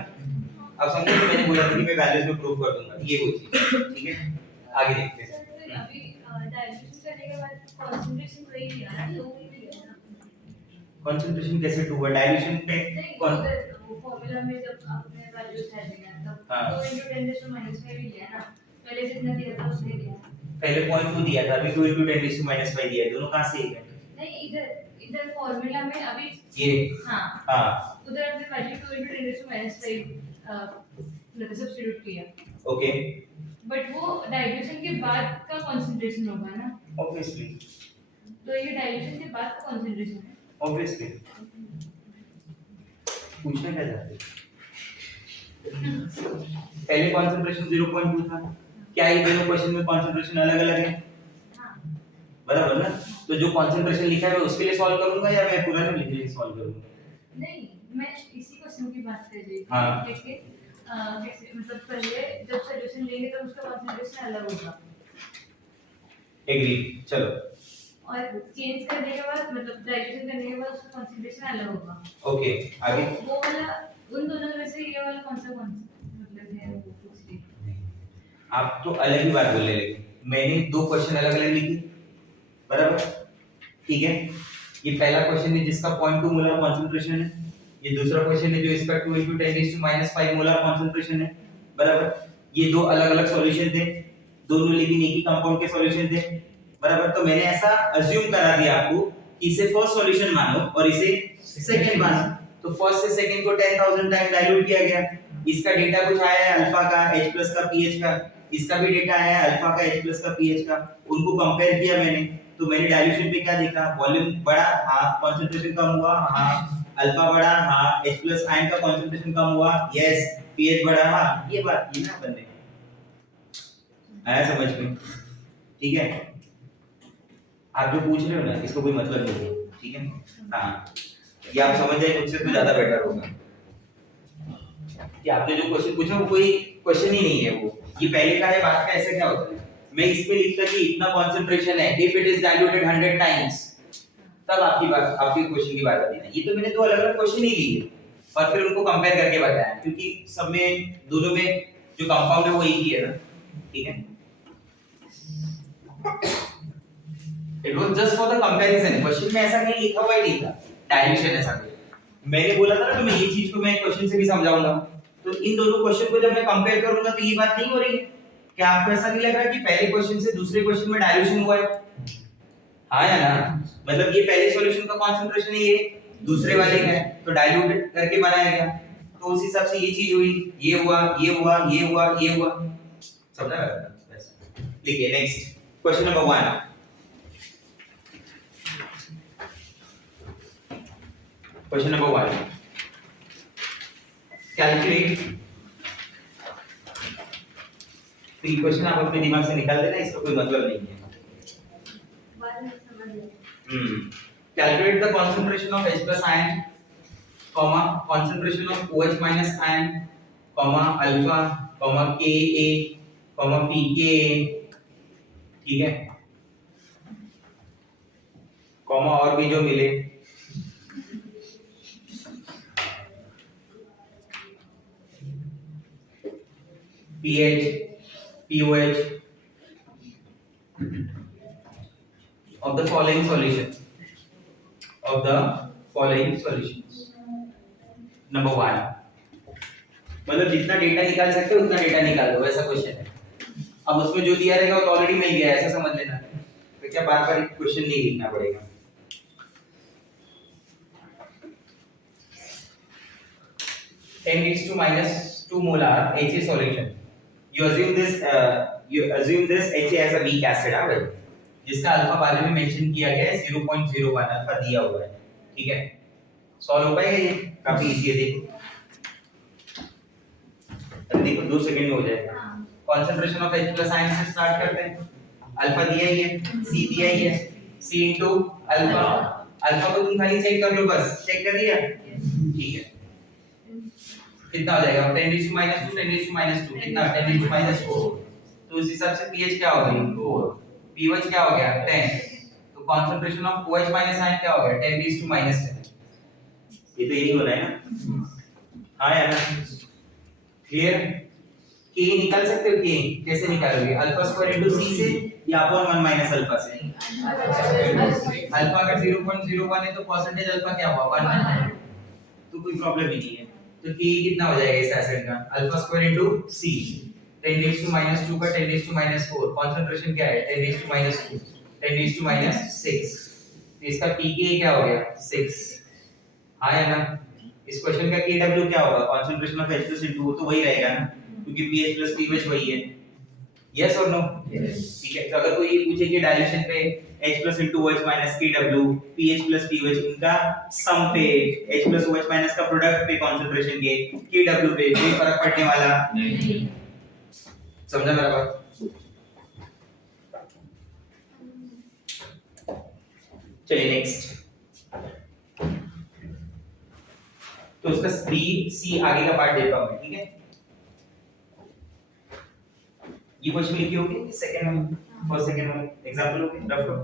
अब समझो कि मैंने बोला था कि मैं वैल्यूज में प्रूव कर दूंगा. ये वो चीज. ठीक है? आगे देखते हैं. अभी डाइल्यूशन करने के बाद कंसंट्रेशन वही लिया ना, तो वही लिया ना. Concentration कैसे 2 हुआ? डायल्यूशन पे नहीं, कौन? उधर वो फॉर्मूला में जब आपने वैल्यूज ऐड किया तब हाँ. 2 into 10 raised to minus 5 ही लिया ना. पहले जितना दिया था उसने दिया. पहले 0.2 दिया था, अभी 2 into 10 raised to minus 5 दिया है. दोनों कहां से है? नहीं, इधर फॉर्मूला में अभी ये हाँ हाँ उधर आपने value 2 into 10 raised to minus 5 मतलब सब्स्टिट्यूट किया. ओके. बट वो डाइल्यूशन के बाद का कंसंट्रेशन होगा ना. ऑब्वियसली तो ये डाइल्यूशन के बाद का कंसंट्रेशन है. ऑब्वियसली पूछना क्या चाहते हो? पहले कंसंट्रेशन 0.2 था. क्या ये दोनों क्वेश्चन में कंसंट्रेशन अलग अलग है? हाँ. बराबर ना. तो जो कंसंट्रेशन लिखा है उसके लिए सॉल्व करूंगा या मैं पूरा नहीं लिख के सॉल्व करूंगा? नहीं, मैं इसी क्वेश्चन की बात कर रही थी. हाँ. कैसे मतलब पहले जब सॉल्यूशन लेंगे तब उसका कंसंट्रेशन अलग होगा एग्री. चलो और चेंज करने के बाद मतलब डाइल्यूशन करने के बाद उसका कंसंट्रेशन अलग होगा. ओके. आगे वो वाला उन दोनों में से ये वाला कौन सा मतलब है वो पूछ रही. आप तो अलग ही बात बोल रहे हैं. मैंने दो क्वेश्चन अलग अलग लिखे. बराबर. ठीक है. ये पहला क्वेश्चन है जिसका 0.2 मोलर कंसंट्रेशन है. ये दूसरा क्वेश्चन है जो इसका 2 into 10 raised to minus 5 molar concentration है. बराबर. ये दो अलग अलग सॉल्यूशन थे. दोनों लेकिन एक ही कंपाउंड के सॉल्यूशन थे. बराबर. तो मैंने ऐसा अज्यूम करा दिया आपको कि इसे फर्स्ट सॉल्यूशन मानो और इसे सेकंड मानो. तो फर्स्ट से सेकंड को 10,000 टाइम डाइल्यूट किया गया. इसका डेटा कुछ आया है अल्फा का, H प्लस का, pH का. इसका भी डेटा आया है अल्फा का, H प्लस का, pH का. उनको कंपेयर किया मैंने. तो मैंने डाइल्यूशन पे क्या देखा? वॉल्यूम बढ़ा, हां. कंसंट्रेशन कम हुआ, हां. अल्फा बढ़ा, हां. H प्लस आयन का कंसंट्रेशन कम हुआ, यस. pH बढ़ा, हां. ये बात ये ना बंदे आया समझ में? ठीक है. आप जो पूछ रहे हो ना इसको कोई मतलब नहीं है. ठीक है. हां. ये आप समझ जाए मुझसे तो ज्यादा बेटर होगा. कि आपने जो क्वेश्चन पूछा वो कोई क्वेश्चन ही नहीं है. वो ये पहले का है. बात का ऐसे क्या होता है? मैं इस पे लिखता कि इतना कंसंट्रेशन है, if it is diluted 100 times, तब आपकी बात, आपके क्वेश्चन की बात आती है. ये तो मैंने दो अलग अलग क्वेश्चन ही लिए और फिर उनको कंपेयर करके बताया, क्योंकि सब में दोनों में जो कंपाउंड है वो एक ही है ना. ठीक है. It was just for the comparison. Question में ऐसा कहीं लिखा हुआ ही नहीं था डाइल्यूशन ऐसा कोई. मैंने बोला था ना तो मैं ये चीज को मैं क्वेश्चन से भी समझाऊंगा. तो इन दोनों क्वेश्चन को जब मैं कंपेयर करूंगा तो ये बात नहीं हो रही है. क्या आपको ऐसा नहीं लग रहा कि पहले क्वेश्चन से दूसरे क्वेश्चन में डाइल्यूशन हुआ है? हाँ या ना? मतलब ये पहले सॉल्यूशन का कंसंट्रेशन है, ये दूसरे वाले का है, तो डाइल्यूट करके बनाया गया. तो उस हिसाब से ये चीज हुई, ये हुआ, ये हुआ, ये हुआ, ये हुआ. समझा? बस लिखिए. Next question number 1. Question number 1. Calculate. तो ये क्वेश्चन आप अपने दिमाग से निकाल देना, इसका कोई मतलब नहीं है. बाद में समझ लेंगे. Calculate the concentration of H plus ion, comma concentration of OH minus ion, comma alpha, comma Ka, comma pKa. ठीक है. कॉमा और भी जो मिले. pH, pOH of the following solutions. Number 1, मतलब जितना डेटा निकाल सकते हो उतना डेटा निकाल दो, वैसा क्वेश्चन है। अब उसमें जो दिया रहेगा वो तो ऑलरेडी मिल गया है, ऐसा समझ लेना। तो क्या बार बार क्वेश्चन नहीं लिखना पड़ेगा। 10⁻² molar HA solution. You assume this HA as a weak acid, हाँ भाई, जिसका अल्फा वैल्यू में मेंशन किया गया है 0.01 अल्फा दिया हुआ है, ठीक है। सॉल्व हो पाएगा ये, काफी इजी है। देखो 2 सेकंड में हो जाएगा। Concentration of H plus ion से स्टार्ट करते हैं। अल्फा दिया ही है, C दिया ही है, C इनटू अल्फा। अल्फा को तुम खाली चेक कर लो, बस चेक कर लिया, ठीक है। कितना हो जाएगा 10⁻², 10⁻², कितना 10⁻⁴। तो उस हिसाब से pH क्या हो गई 4, pOH क्या हो गया 10। तो concentration of OH minus ion क्या हो गया 10⁻10। ये तो यही हो रहा है ना, हाँ यार, क्लियर। K निकाल सकते हो, K कैसे निकालोगे, अल्फा स्क्वायर इनटू C से या अपॉन 1 माइनस अल्फा से। अल्फा अगर 0.01 है तो परसेंटेज अल्फा क्या हुआ 1, तो कोई प्रॉब्लम ही नहीं है। तो K कितना हो जाएगा इस एसिड का, अल्फा स्क्वायर इनटू C, 10⁻² का 10⁻⁴, कंसंट्रेशन क्या है 10⁻², 10⁻�6। तो इसका pK क्या हो गया 6, हाँ है ना। इस क्वेश्चन का Kw क्या होगा, concentration of H plus into, तो वही रहेगा ना, क्योंकि pH प्लस pOH वही है। यस और नो, ठीक है। तो अगर कोई ये पूछे कि डाइल्यूशन पे H plus into OH minus Kw, pH plus pOH इनका सम पे, H प्लस OH माइनस का प्रोडक्ट पे कंसंट्रेशन के Kw पे कोई फर्क पड़ने वाला नहीं। समझा मेरा बात। चलिए नेक्स्ट। तो उसका बी सी आगे का पार्ट देता हूं मैं, ठीक है। ये क्वेश्चन लिखी होगी सेकंड में, फर्स्ट सेकंड में एग्जांपल होगी, रफ करो।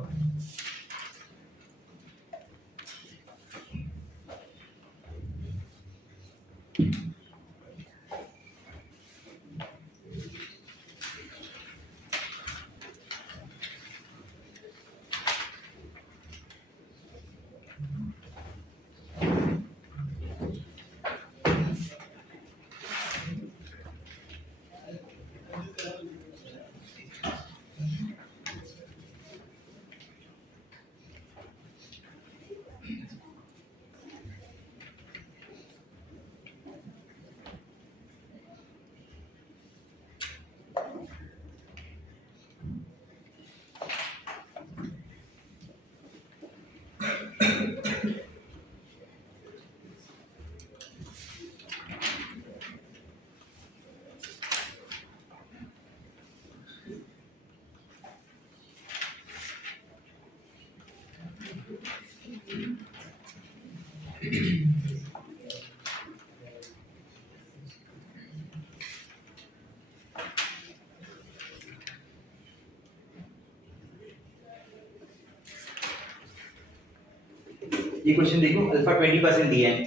ये क्वेश्चन देखो, अल्फा 20% दिया है,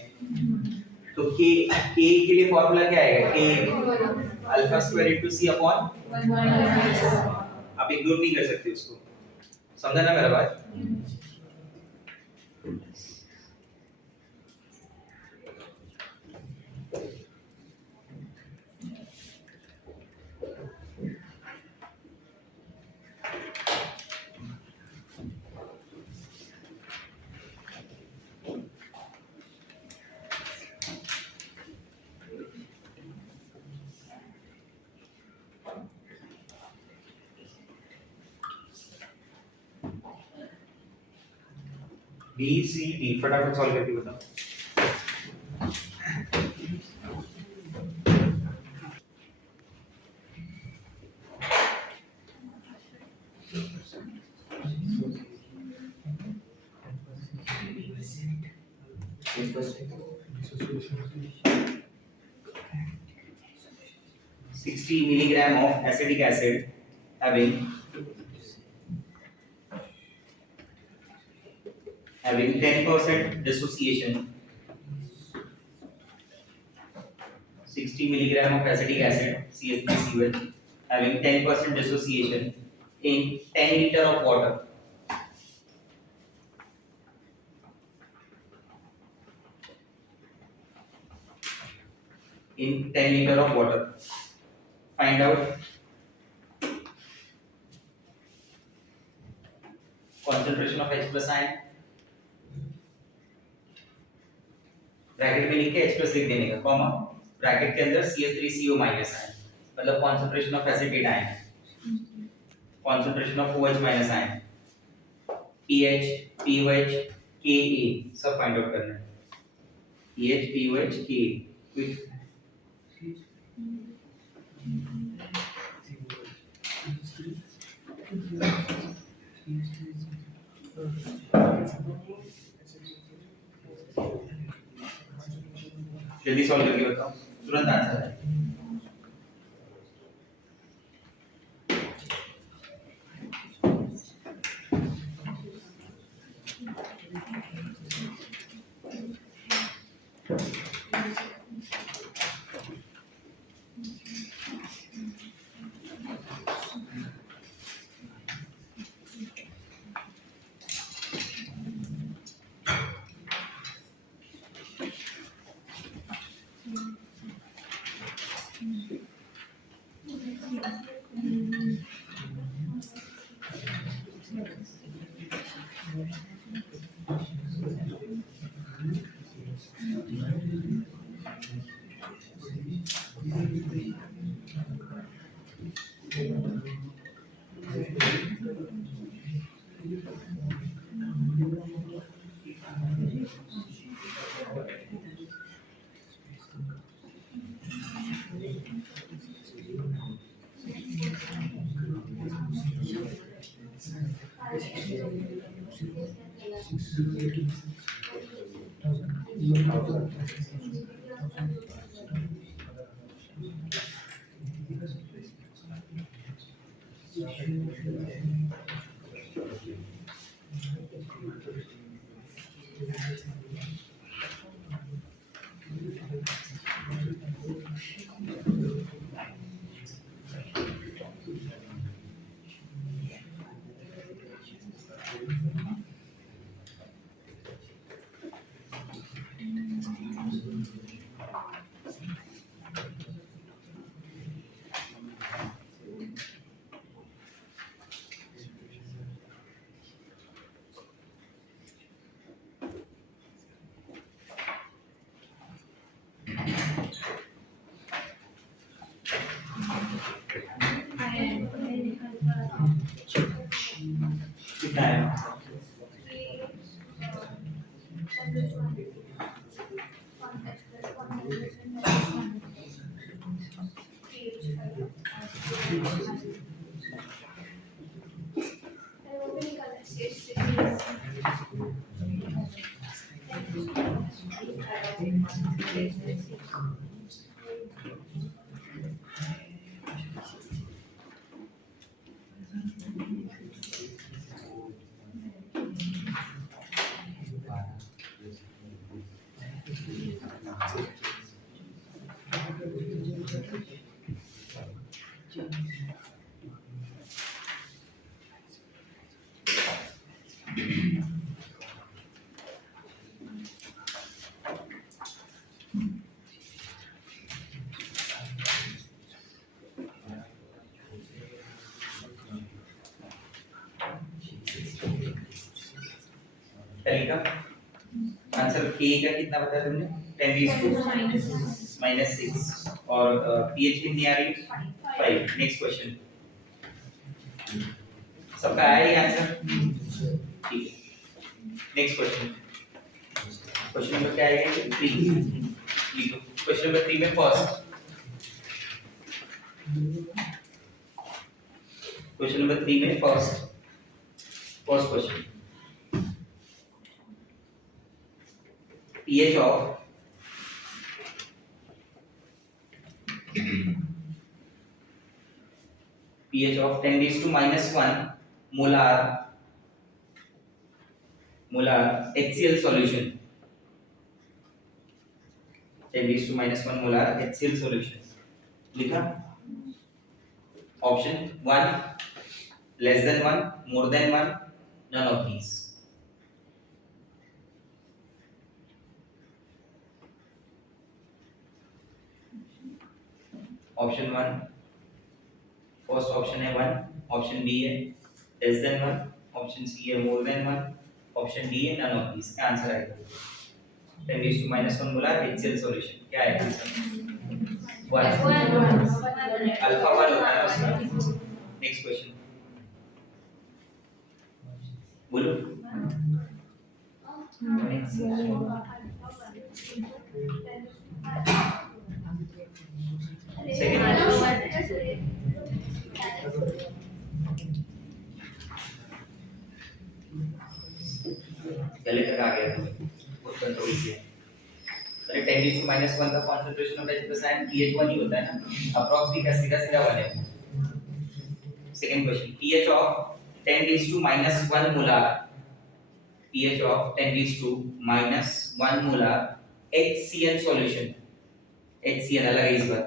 तो k के लिए फॉर्मूला क्या आएगा, k alpha square into c upon, आप इग्नोर नहीं कर सकते उसको, समझा ना मेरा बात। बी सी डी फटाफट सॉल्व करके बताओ। Sixty milligram of acetic acid having 10% dissociation, 60 60 milligram of acetic acid CH3COH having 10% dissociation in 10 liter of water. In 10 liter of water, find out concentration of H plus ion. Bracket में लिख के H plus लिख देने का, comma bracket के अंदर CH3CO minus ion, मतलब concentration of acetate ion, concentration of OH minus ion, pH, pOH, Ka सब फाइंड आउट करना है. pH, pOH, Ka. क्विक जल्दी सॉल्व करके बताओ, तुरंत आंसर है. कितना है? तरीका आंसर के का कितना बताया तुमने? 10 माइनस 6 और पीएच कितनी आ रही है? 5. Next question. सबका आया ये आंसर? ठीक है. Next question. क्वेश्चन नंबर क्या आएगा? 3. लिखो. क्वेश्चन नंबर 3 में फर्स्ट. क्वेश्चन नंबर 3 में first question. pH of pH of 10 raised to minus 1 molar HCl solution. 10⁻⁻1 molar HCl solution लिखा। Option 1 less than 1 more than 1 none of these। Option 1 first option है 1, option B है less than 1, option C है more than 1, option D है none of these। क्या answer आएगा? 10⁻⁻1 molar HCl solution क्या है answer? 1 alpha 1 होता है उसका। नेक्स्ट क्वेश्चन बोलो। गलत लगा गया तुम्हें, बहुत कंट्रोल किया। अरे 10⁻⁻1 का कंसंट्रेशन ऑफ H+ion pH 1 ही होता है ना, अप्रॉक्स भी का सीधा सीधा 1 है। Second question pH of 10⁻⁻1 molar pH of 10⁻⁻1 molar HCl solution. HCl अलग है इस बार।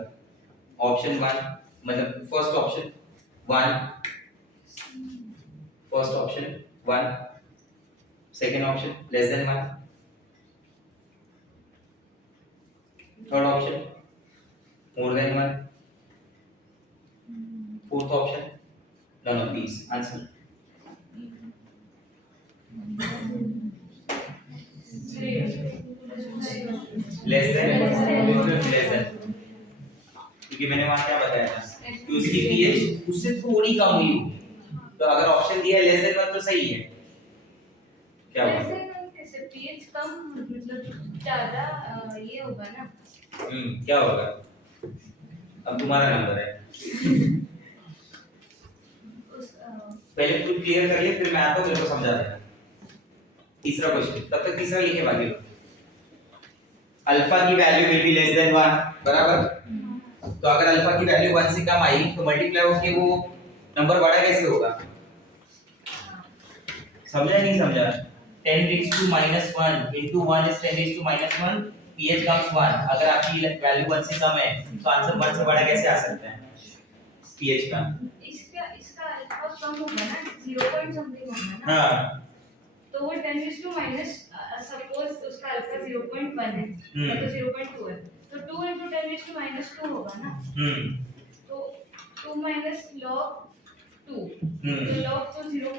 ऑप्शन 1 मतलब first option 1, first option 1, second option less than 1, third option more than 1, fourth option none of these। Answer less than, क्योंकि मैंने वहां क्या बताया था कि उसकी pH उससे थोड़ी कम हुई होगी, तो अगर ऑप्शन दिया है लेस देन 1 तो सही है। क्या हुआ? pH कम मतलब ज्यादा ये होगा ना। क्या होगा? अब तुम्हारा नंबर है। पहले तू क्लियर कर ले, फिर मैं आता हूं, मेरे को समझा देना। तीसरा क्वेश्चन, तब तक तीसरा लिखे बाकी लोग। अल्फा की value will be less than 1, बराबर। तो अगर अल्फा की वैल्यू 1 से कम आई तो मल्टीप्लाई होके वो नंबर बड़ा कैसे होगा? समझा नहीं समझा? 10⁻⁻1 into 1 is 10⁻⁻1, pH comes 1। अगर आपकी वैल्यू 1 से कम है तो आंसर 1 से बड़ा कैसे आ सकता है pH का? इसका अल्फा कम होगा ना, 0 पॉइंट समथिंग होगा ना। हां, तो वो 10⁻⁻, सपोज उसका अल्फा 0.1 है तो 0.2 है, तो 2 into 10⁻⁻2 होगा ना। तो 2 minus log 2, तो log तो 0.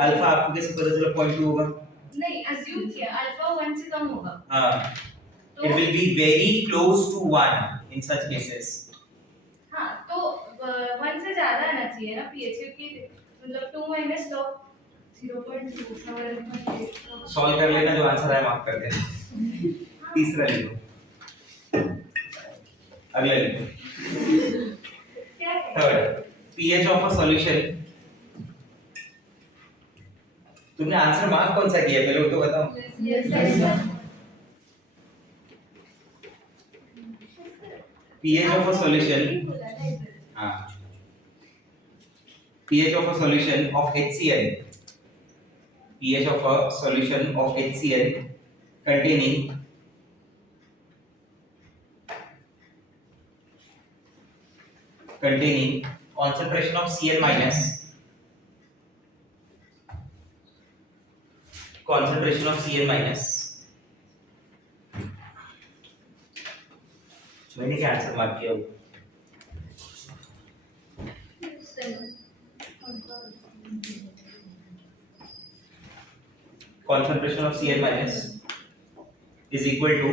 अल्फा आपको कैसे पता चला 0.2 होगा? नहीं, अज्यूम किया अल्फा 1 से कम होगा। हां, it will be very close to 1 in such cases। हाँ, तो 1 से ज्यादा आना चाहिए ना pH, क्योंकि मतलब 2 minus log 0.2 सॉल्व कर लेना, जो आंसर है मार्क कर देना। तीसरा लिखो, अगला लिखो। क्या है? Third, pH of a solution। तुमने आंसर मार्क कौन सा किया पहले वो तो बताओ। pH of a solution, हाँ, pH of a solution of HCl, pH of a solution of HCl containing concentration of Cl minus, concentration of Cl minus। मैंने क्या आंसर मार्क किया? concentration of Cl minus is equal to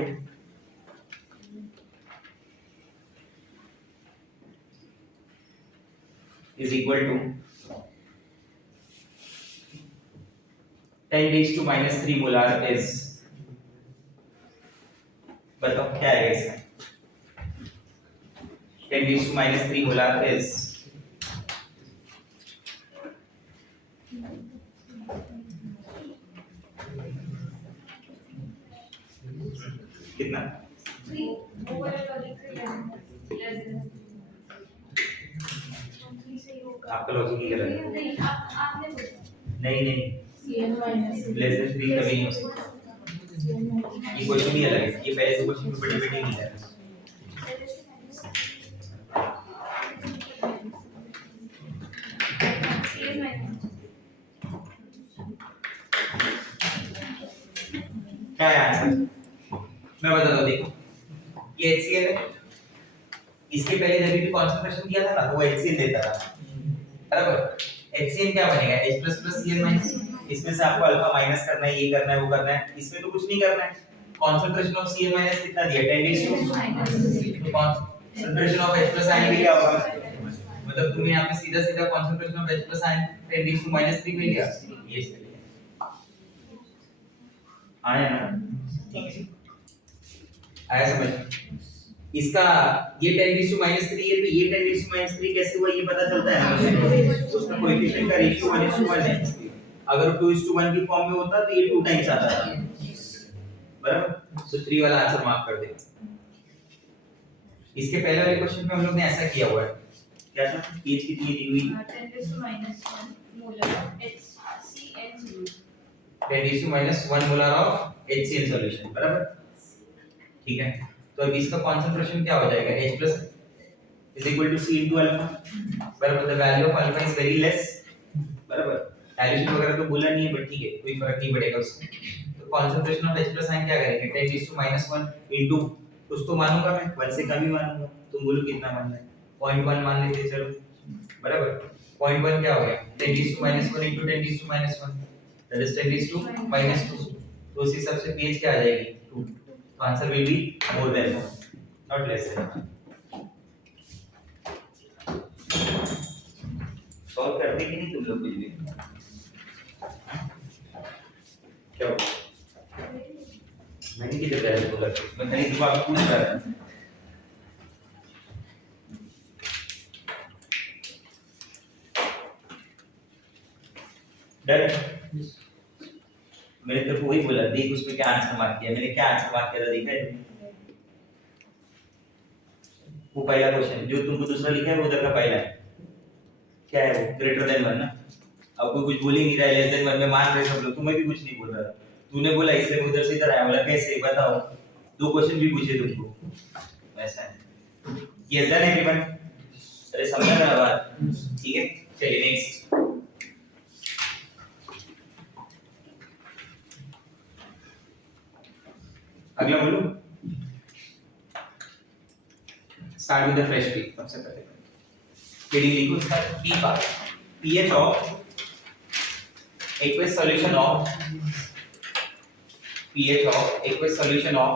is equal to 10⁻³ molar is, बताओ क्या है इसका? 10⁻³ molar is कितना? आपका logic ही गलत है। नहीं, आपने पूछा। नहीं नहीं, Cl minus लेस देन 3 कभी नहीं हो सकता। ये क्वेश्चन भी अलग है, ये पहले से क्वेश्चन को डिबेट नहीं है। क्या है आंसर? मैं बताता हूँ, देखो ये HCl है, इसके पहले जब भी कॉन्सेंट्रेशन दिया था ना तो वो HCl देता था, बराबर। HCl क्या बनेगा, H plus plus Cl minus, इसमें से आपको अल्फा माइनस करना है, ये करना है, वो करना है, इसमें तो कुछ नहीं करना है। कॉन्सेंट्रेशन ऑफ Cl माइनस कितना दिया, 10 टू, तो concentration of H plus ion भी क्या होगा, मतलब तुमने यहाँ पे सीधा सीधा concentration of H plus ion 10 to -3 मिल गया, ये इसके लिए आया ना, ठीक है, आया समझ। इसका ये 10 टू -3 है, तो ये 10 टू -3 कैसे हुआ ये पता चलता है ना, उसका कोएफिशिएंट का रेशियो 1:1 है। अगर 2:1 की फॉर्म में होता तो ये 2 टाइम्स आता था, बराबर। तो 3 वाला आंसर मार्क कर दे। इसके पहले वाले क्वेश्चन में हम लोग ने ऐसा किया हुआ है, क्या था, pH कितनी दी हुई, 10⁻⁻1 molar HCl 10⁻⁻1 molar of HCl solution, बराबर, ठीक है। तो अब इसका कंसंट्रेशन क्या हो जाएगा, H plus is equal to C into alpha, बराबर। The value of alpha is very less, बराबर। डाइल्यूशन वगैरह तो बोला नहीं है, बट ठीक है, कोई फर्क नहीं पड़ेगा उससे। तो concentration of H plus ion क्या करेंगे, 10⁻⁻1 इनटू, कुछ तो मानूंगा मैं, 1 से कम ही मानूंगा, तुम बोलो कितना मानना है, 0.1 मान लेते चलो, बराबर। 0.1 क्या हो गया, 10⁻1 इनटू 10⁻1, दैट इज 10⁻2, तो उस हिसाब से pH क्या आ जाएगी, 2। तो answer will be more than, not less than. Solve करते कि नहीं तुम लोग कुछ भी, क्या हो, मैंने किधर गया बोला, मैं खाली दिमाग पूछ रहा था। डन, मैंने तेरे को वही बोला, देख उसमें क्या आंसर मार्क किया, मैंने क्या आंसर मार्क किया था, देखा है वो पहला क्वेश्चन जो तुमको दूसरा लिखा है वो उधर का पहला है, क्या है वो, ग्रेटर देन 1 ना। अब कोई कुछ बोल ही नहीं रहा है, लेस देन 1 में मान रहे सब लोग, तुम्हें भी कुछ नहीं बोल रहा, तूने बोला इसलिए मैं उधर से इधर आया, बोला कैसे बताओ, 2 क्वेश्चन भी पूछे तुमको, वैसा है। यस डन एवरीवन, अरे समझा ना बात, ठीक है, चलिए नेक्स्ट। अगला बोलो, start with the fresh P, सबसे पहले हेडिंग लिखो इसका, पी का pH of aqueous solution of pH of aqueous solution of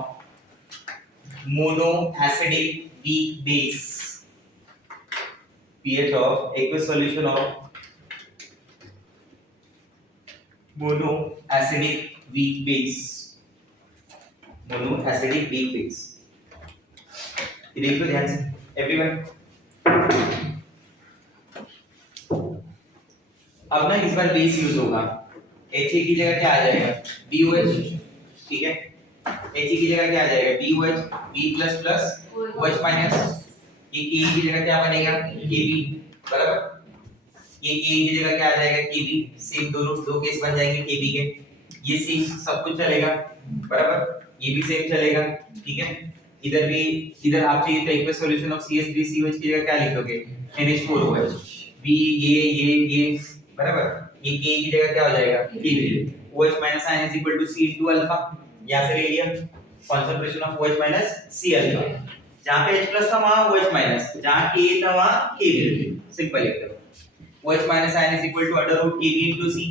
monoacidic weak base, pH of aqueous solution of monoacidic weak base, monoacidic weak base, ये देखो ध्यान से everyone. अब ना इस बार बेस यूज होगा, HA की जगह क्या आ जाएगा, BOH, ठीक है, HA की जगह क्या आ जाएगा, BOH, B++ OH माइनस, ये Ke की जगह क्या बनेगा, Kb, बराबर। ये Ke की जगह क्या आ जाएगा, Kb, सेम दोनों दो केस बन जाएंगे Kb के, ये सेम सब कुछ चलेगा, बराबर, ये भी सेम चलेगा, ठीक है। इधर भी, इधर आप चाहिए तो एक्वस सॉल्यूशन ऑफ CH3COH की जगह क्या लिखोगे, NH4OH, B, ये बराबर, ये K की जगह क्या हो जाएगा, Kb, OH minus ion is equal to C into alpha, यहां से ले लिया concentration of OH minus C अल्फा, जहां पे H प्लस था वहां OH माइनस, जहां K था वहां Kb, सिंपल एकदम। OH minus ion is equal to under root Kb into C,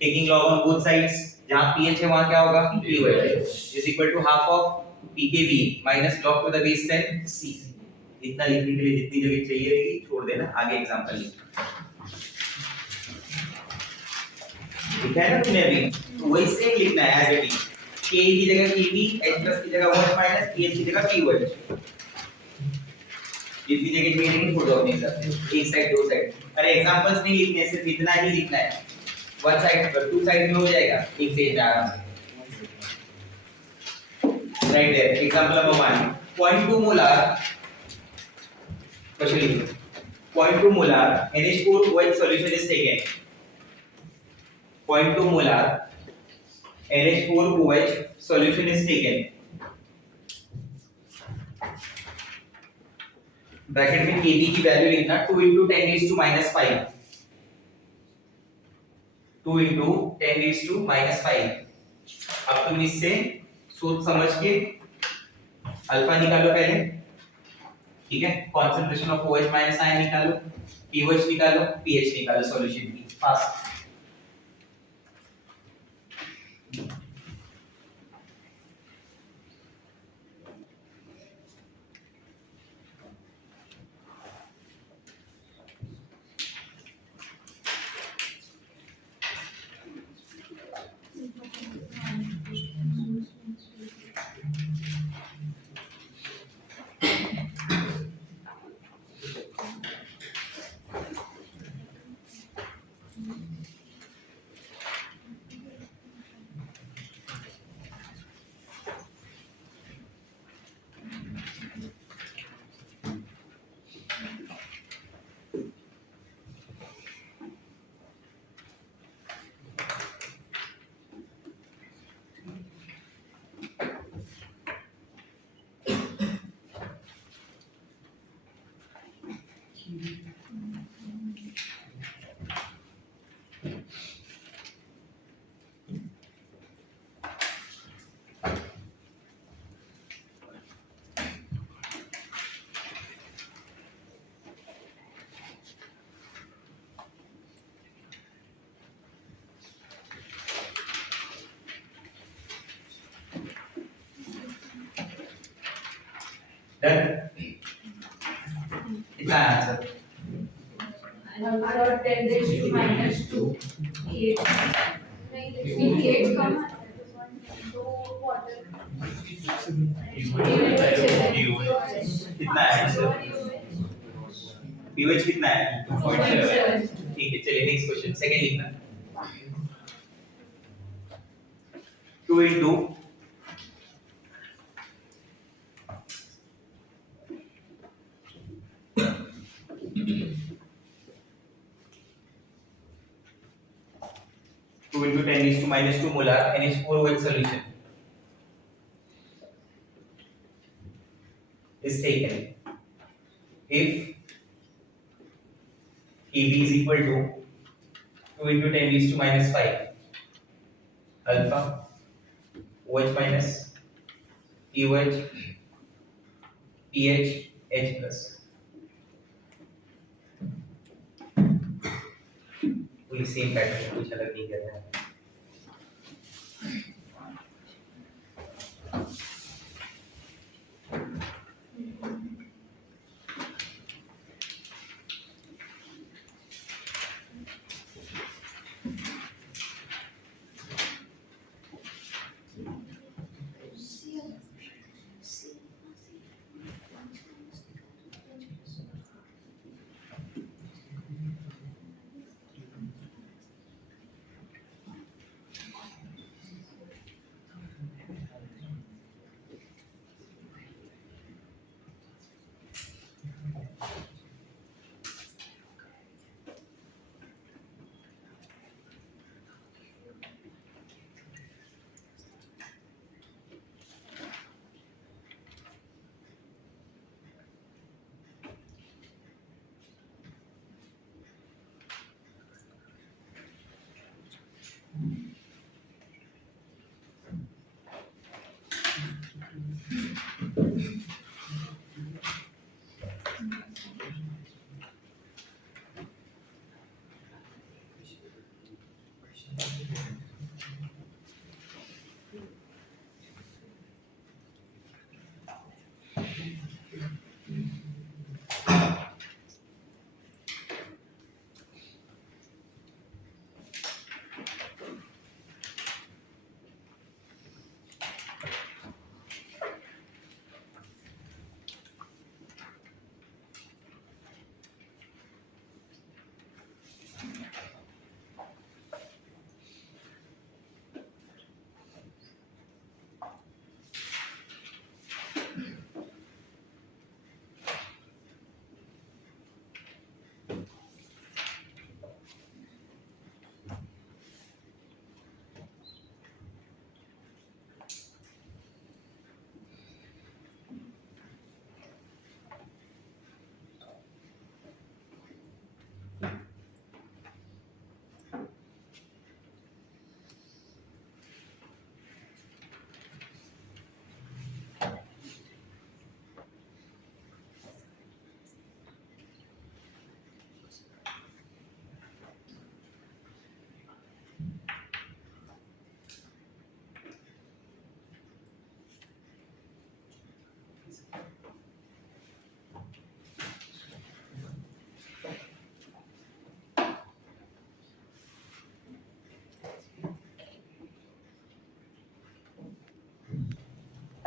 taking log on both sides, जहां pH है वहां क्या होगा, pOH is equal to half of pKb minus log to the base 10 C। इतना लिखने के लिए जितनी जगह चाहिए रहेगी छोड़ देना, आगे एग्जांपल लिख, ठीक है ना तुमने अभी, तो वही सेम लिखना है एज इट इज, K की जगह Kb, H प्लस की जगह OH माइनस, pH की जगह pOH, जितनी जगह चाहिए रहेगी छोड़ दो अपने हिसाब से, एक साइड दो साइड, अरे एग्जांपल्स नहीं लिखने, सिर्फ इतना ही लिखना है, वन साइड पर टू साइड में हो जाएगा, एक से आराम से, right there, example number 1, 0.2 molar, question लिखो, 0.2 molar NH4OH solution is taken, 0.2 molar NH4OH solution is taken. Bracket में kb की वैल्यू लिखना 2 into 10 raised to minus 5, 2 into 10 raised to minus 5. अब तुम इससे सोच समझ के अल्फा निकालो पहले, ठीक है, concentration of OH minus ion निकालो, pOH निकालो, pH निकालो सॉल्यूशन की फास्ट. डन. कितना है answer? Alpha 10 raised to minus 2 pH नहीं pH कम है तो वाटर कितना है आंसर? pH कितना है? 2.7. ठीक है, चलिए नेक्स्ट क्वेश्चन सेकंड लिखना. 2 into 2 into 10 raised to minus 2 molar NH4OH solution is taken if Kb is equal to 2 into 10 raised to minus 5 alpha OH minus pOH pH H plus. पूरी same pattern, कुछ अलग नहीं कर रहा है.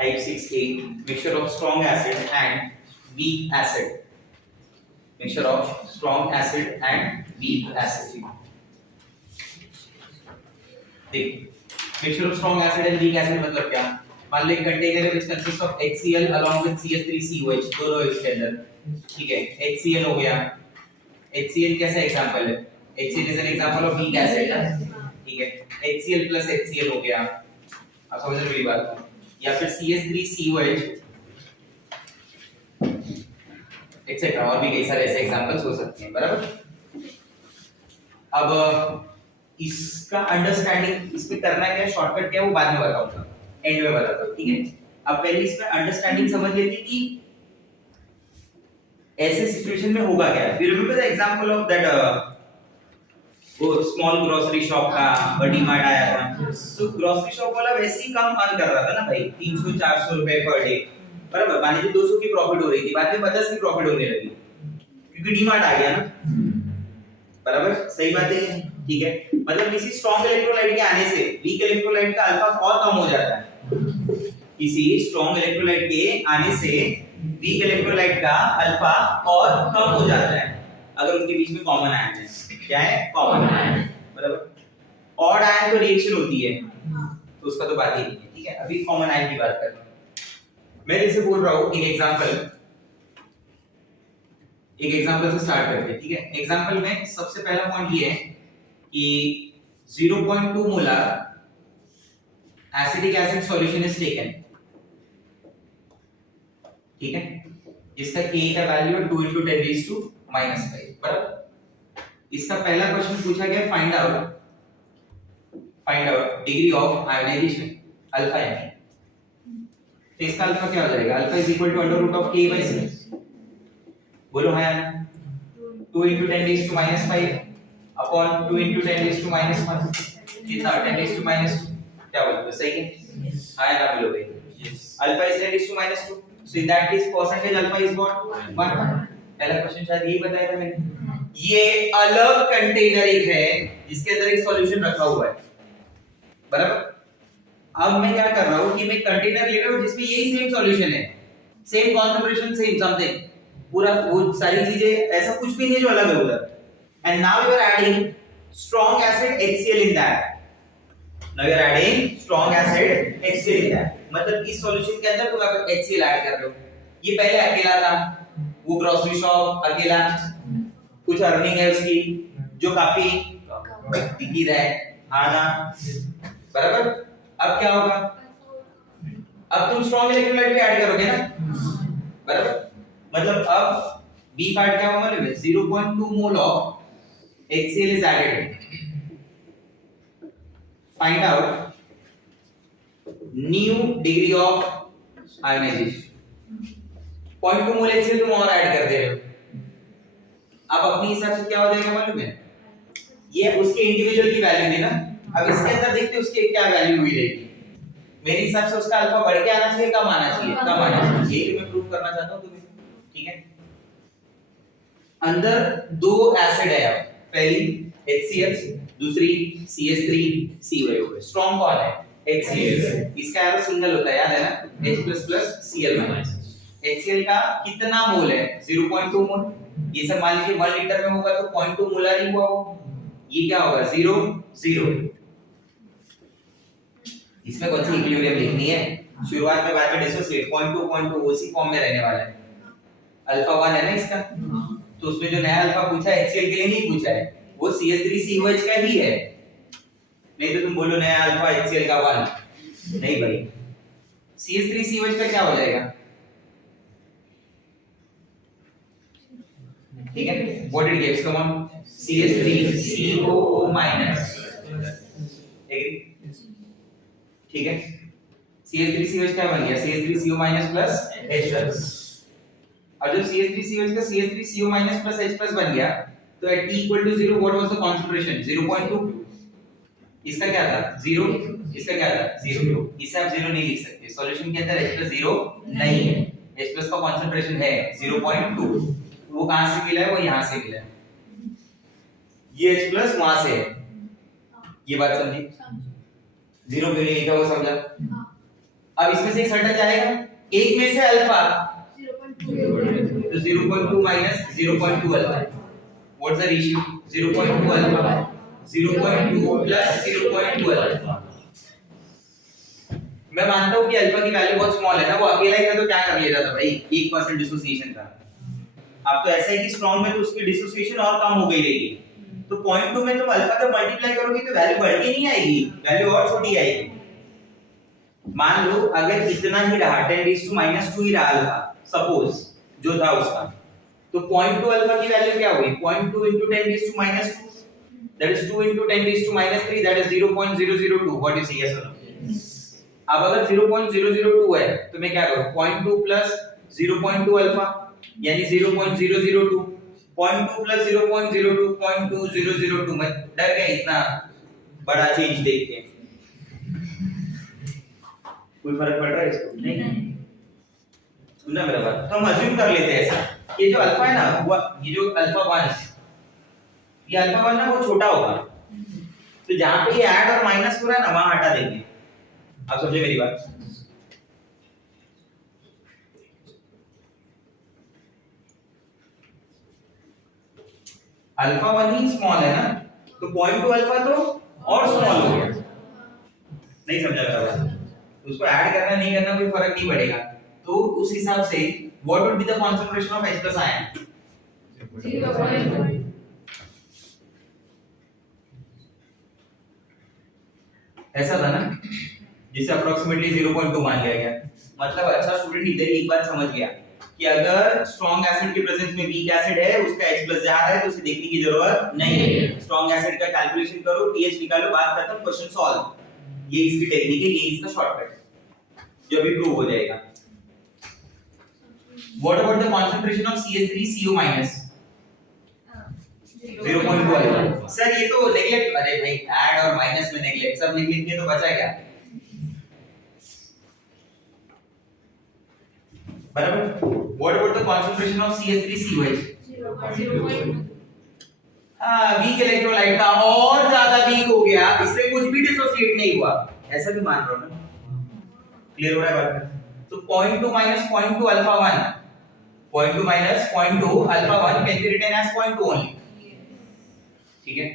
Type 6A, mixture of strong acid and weak acid. Mixture of strong acid and weak acid. देखिए, mixture of strong acid and weak acid मतलब क्या? मान लो एक container which consists of HCl along with CH3COH, दोनों है इसके अंदर, ठीक है? HCl हो गया. HCl कैसा एग्जांपल है? HCl is an example of weak acid ना, ठीक है? HCl plus HCl हो गया. आप समझ रहे हो मेरी बात? या फिर CH3COH एक्सेट्रा, और भी कई सारे ऐसे एग्जांपल्स हो सकते हैं, बराबर? अब इसका अंडरस्टैंडिंग इस पे करना क्या है, शॉर्टकट क्या है वो बाद में बताऊंगा, एंड में बताता हूं, ठीक है? अब पहले इसका अंडरस्टैंडिंग समझ लेते कि ऐसे सिचुएशन में होगा क्या. You remember the example of that वो स्मॉल ग्रोसरी शॉप का डीमार्ट आया था, तो ग्रोसरी शॉप वाला वैसे ही कम अर्न कर रहा था ना भाई, 300-400 रुपए पर डे, बराबर? मान लीजिए 200 की प्रॉफिट हो रही थी, बाद में 50 की प्रॉफिट होने लगी क्योंकि डीमार्ट आ गया ना, बराबर? सही बात है, ठीक है? मतलब किसी स्ट्रॉन्ग इलेक्ट्रोलाइट के आने से वीक इलेक्ट्रोलाइट का अल्फा और कम हो जाता है. किसी स्ट्रॉन्ग इलेक्ट्रोलाइट के आने से वीक इलेक्ट्रोलाइट का अल्फा और कम हो जाता है अगर उनके बीच में कॉमन आयन है. क्या है? कॉमन आयन, बराबर? ऑड आयन तो रिएक्शन होती है, तो उसका तो बात ही नहीं है, ठीक है? अभी कॉमन आयन की बात कर रहा हूं. मैं जैसे बोल रहा हूं एक एग्जांपल से स्टार्ट करते हैं, ठीक है? एग्जांपल में सबसे पहला पॉइंट ये है कि 0.2 molar acidic acid solution is taken, ठीक है? इसका Ka का वैल्यू 2 × 10⁻⁵, बराबर? इसका पहला क्वेश्चन पूछा गया find out degree of ionization alpha यानी, तो इसका अल्फा क्या हो जाएगा? Alpha is equal to √K/C. बोलो हाँ या ना? 2 × 10⁻⁵ अपॉन 2 × 10⁻⁻1, कितना? 10⁻². क्या बोलते हो? सही है? हाँ या ना बोलोगे? Alpha is 10⁻², so in that case percentage alpha is what? 1. पहला क्वेश्चन शायद यही बताया था मैंने. ये अलग कंटेनर एक है जिसके अंदर एक सॉल्यूशन रखा हुआ है, बराबर? अब मैं क्या कर रहा हूं कि मैं कंटेनर ले रहा हूं जिसमें यही सेम सॉल्यूशन है, सेम कंसंट्रेशन, सेम समथिंग, पूरा वो सारी चीजें, ऐसा कुछ भी नहीं जो अलग है उधर. And now you are adding strong acid HCl in that. Now you are adding strong acid HCl in that. मतलब इस सॉल्यूशन के अंदर तुम अब HCl ऐड कर रहे हो. ये पहले अकेला था, वो ग्रोसरी शॉप अकेला, कुछ अर्निंग है उसकी जो काफी दिखी रहा है, आना, बराबर? अब क्या होगा? अब तुम स्ट्रॉन्ग इलेक्ट्रोलाइट भी ऐड करोगे ना, बराबर? मतलब अब बी पार्ट क्या होगा? 0.2 mole of HCl is added. Find out new degree of ionization. 0.2 mole HCl तुम और ऐड कर दे रहे हो. अब अपने हिसाब से क्या हो जाएगा मालूम है? ये उसके इंडिविजुअल की वैल्यू थी ना, अब इसके अंदर देखते उसके क्या वैल्यू हुई रहेगी. मेरे हिसाब से उसका अल्फा बढ़ के आना चाहिए, कम आना चाहिए? कम आना चाहिए. यही मैं प्रूव करना चाहता हूं तुम्हें, ठीक है? अंदर दो एसिड है, अब पहली HCl, दूसरी CH3COH. स्ट्रॉन्ग कौन है? HCl. इसका एरो सिंगल होता है, याद है ना? H++Cl-. HCl का कितना मोल है? 0.2 मोल. ये सब मान लीजिए 1 लीटर में होगा तो 0.2 मोलर ही हुआ वो. ये क्या होगा? 0 इसमें कौन सी इक्विलिब्रियम लिखनी है? शुरुआत में बाद में डिसोसिएट 0.2 उसी फॉर्म में रहने वाला है. अल्फा 1 है ना इसका, तो उसमें जो नया अल्फा पूछा है HCl के लिए नहीं पूछा है, वो CH3COH का ही है. नहीं तो तुम बोलो नया अल्फा HCl का 1. नहीं भाई, CH3COH का क्या हो जाएगा? ठीक है? What it gives? Come on. CH3COO minus. Agree? ठीक है? CH3COH क्या बन गया? CH3CO minus plus H+. और जब CH3COH का CH3CO माइनस प्लस H+ बन गया तो at T equal to 0 what was the concentration? 0.2. इसका क्या था? 0. इसका क्या था? 0. इसे आप 0 नहीं लिख सकते, सॉल्यूशन के अंदर H+0 नहीं है. H+ का कंसंट्रेशन है 0.2. वो कहां से मिला है? वो यहां से मिला है. ये H+ वहां से है. ये बात समझी? 0 क्यों नहीं लिखा वो समझा? अब इसमें से एक हट जाएगा, एक में से अल्फा 0.2 तो 0.2 minus 0.2 alpha, what's the ratio 0.2 alpha 0.2 plus 0.2 alpha. मैं मानता हूं कि अल्फा की वैल्यू बहुत स्मॉल है ना, वो अकेला ही था तो क्या कर लिया जाता भाई, 1% डिसोसिएशन था। अब तो ऐसा है कि स्ट्रॉन्ग में तो उसकी डिसोसिएशन और कम हो गई रहेगी, तो 0.2 में तुम अल्फा का मल्टीप्लाई करोगे तो वैल्यू बढ़ के नहीं आएगी, वैल्यू और छोटी आएगी। मान लो अगर इतना ही रहा 10⁻² ही रहा अल्फा, सपोज जो था उसका, तो 0.2 अल्फा की वैल्यू क्या हुई, 0.2 into 10⁻², that is 2 into 10⁻³ that is 0.002, what you say, yes or no? अब अगर 0.002 है तो मैं क्या करूं, 0.2 प्लस 0.2 अल्फा यानी 0.002, 0.2 प्लस 0.02 0.2002। मैं डर गया इतना बड़ा चेंज देख के, कोई फर्क पड़ रहा है इसको नहीं, सुनना मेरा बात। तो हम अज्यूम कर लेते हैं ऐसा, ये जो अल्फा है ना वो, ये जो अल्फा 1, ये अल्फा 1 ना वो छोटा होगा, तो जहां पे ये ऐड और माइनस हो रहा है ना वहां हटा देंगे। आप समझे मेरी बात? अल्फा 1 ही स्मॉल है ना, तो 0.2 अल्फा तो और स्मॉल हो गया, नहीं समझा मेरा बात? तो उसको ऐड करना नहीं करना कोई फर्क नहीं पड़ेगा। तो उस हिसाब से what would be the concentration of H+ ion? 0.1 ऐसा था ना, जिसे अप्रोक्सीमेटली 0.2 मान लिया गया। मतलब अच्छा स्टूडेंट इधर एक बात समझ गया कि अगर स्ट्रॉन्ग एसिड के प्रेजेंस में वीक एसिड है, उसका H+ ज्यादा है, तो उसे देखने की जरूरत नहीं है। स्ट्रॉन्ग एसिड का कैलकुलेशन करो, pH निकालो, बात खत्म, क्वेश्चन सॉल्व। ये इसकी टेक्निक है, ये इसका शॉर्टकट जो भी प्रूव हो जाएगा। What about the concentration of CH3CO-? 0.2 alpha. Sir ये तो नेगलेक्ट, अरे भाई ऐड और माइनस में नेगलेक्ट, सब लिख लिख के तो बचा क्या? बराबर। What about the concentration of CH3COH? 0.2 weak electrolyte था और ज्यादा वीक हो गया, इससे कुछ भी डिसोसिएट नहीं हुआ, ऐसा भी मान रहा हूं ना, क्लियर हो रहा है बात? तो 0.2 minus 0.2 alpha 1, 0.2 minus 0.2 alpha 1 can be written as 0.2 only, ठीक है?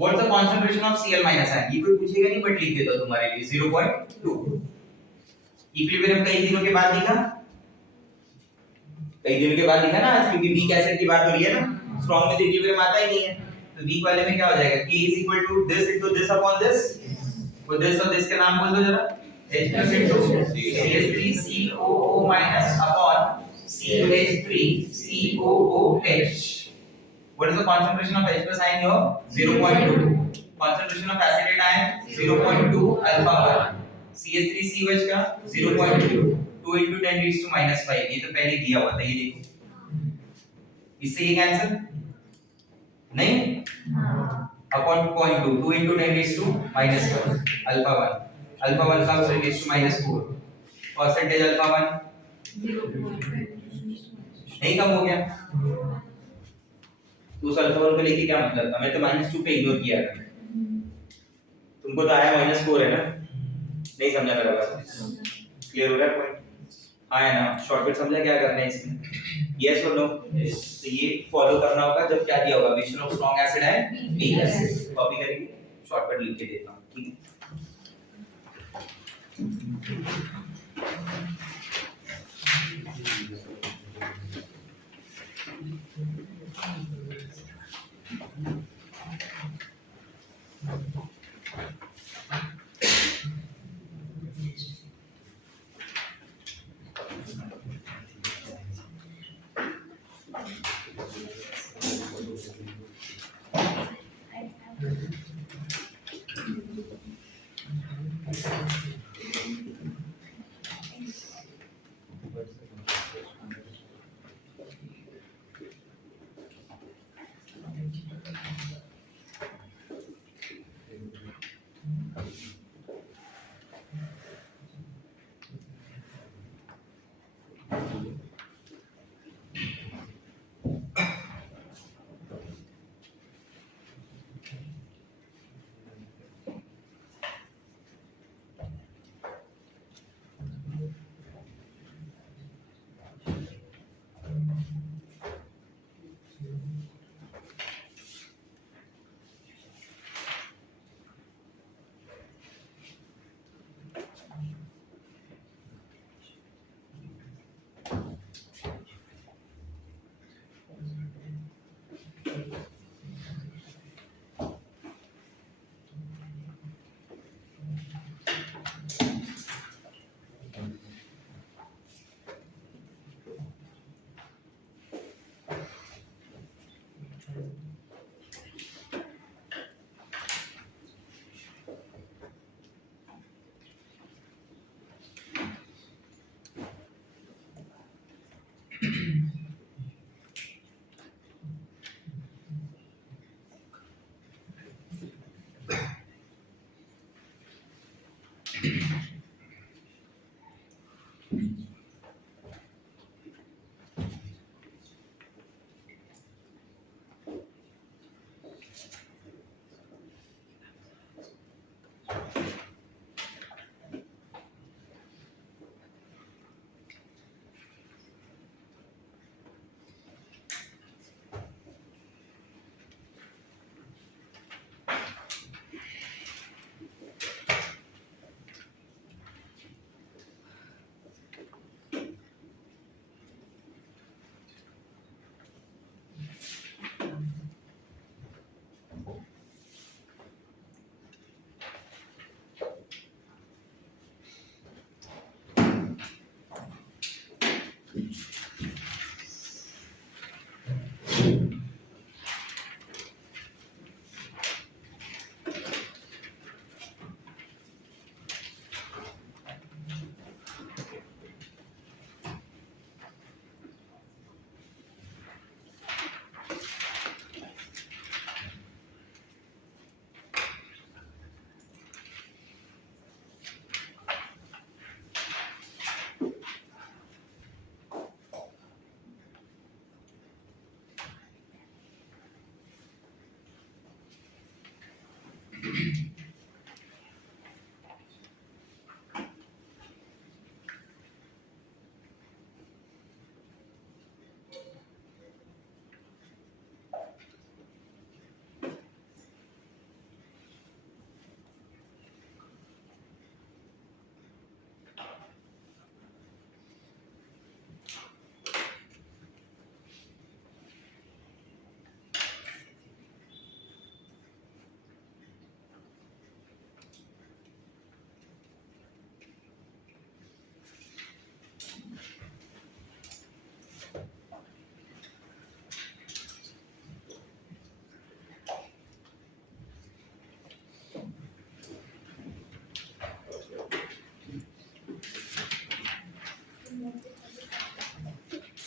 What's the concentration of Cl minus ion? ये कोई पूछेगा नहीं बट लिख देता हूं तुम्हारे लिए 0.2। इक्विलिब्रियम कई दिनों के बाद लिखा, कई दिनों के बाद लिखा ना, क्योंकि वीक एसिड की बात हो रही है ना, स्ट्रॉन्ग में तो इक्विलिब्रियम आता ही नहीं है, तो वीक वाले में क्या हो जाएगा, K is equal to this into this upon this, वो this और this का नाम बोल दो जरा, H plus into CH3COO minus upon CH3COOH। What is the concentration of H plus ion here? 0.2. Concentration of acetate ion 0.2 alpha 1. CH3COH का 0.2, 2 into 10 raised to minus 5। ये तो पहले दिया हुआ था, ये देखो, इससे ये कैंसिल नहीं, upon 0.2, 2 into 10 raised to minus 4, alpha 1, alpha 1 comes raised to minus 4, percentage alpha 1 नहीं कम हो गया, तो उस अल्फा 1 को लेके क्या मतलब था, मैं तो -2 पे इग्नोर किया था, तुमको तो आया -4 है ना, नहीं समझा मेरा बात? क्लियर हो रहा है पॉइंट? हाँ है ना, शॉर्टकट समझा क्या करना है इसमें, यस और नो? तो ये फॉलो करना होगा जब क्या दिया होगा, mixture of strong acid and weak acid, copy करेंगे, शॉर्टकट लिख के देता हूं, ठीक है?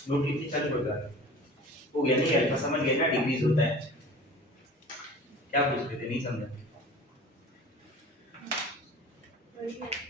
नोट लिख के चल पड़ेगा। हो गया नहीं, अल्फा समझ गए ना, डिक्रीज होता है। क्या पूछ रहे थे, नहीं समझा? वही है।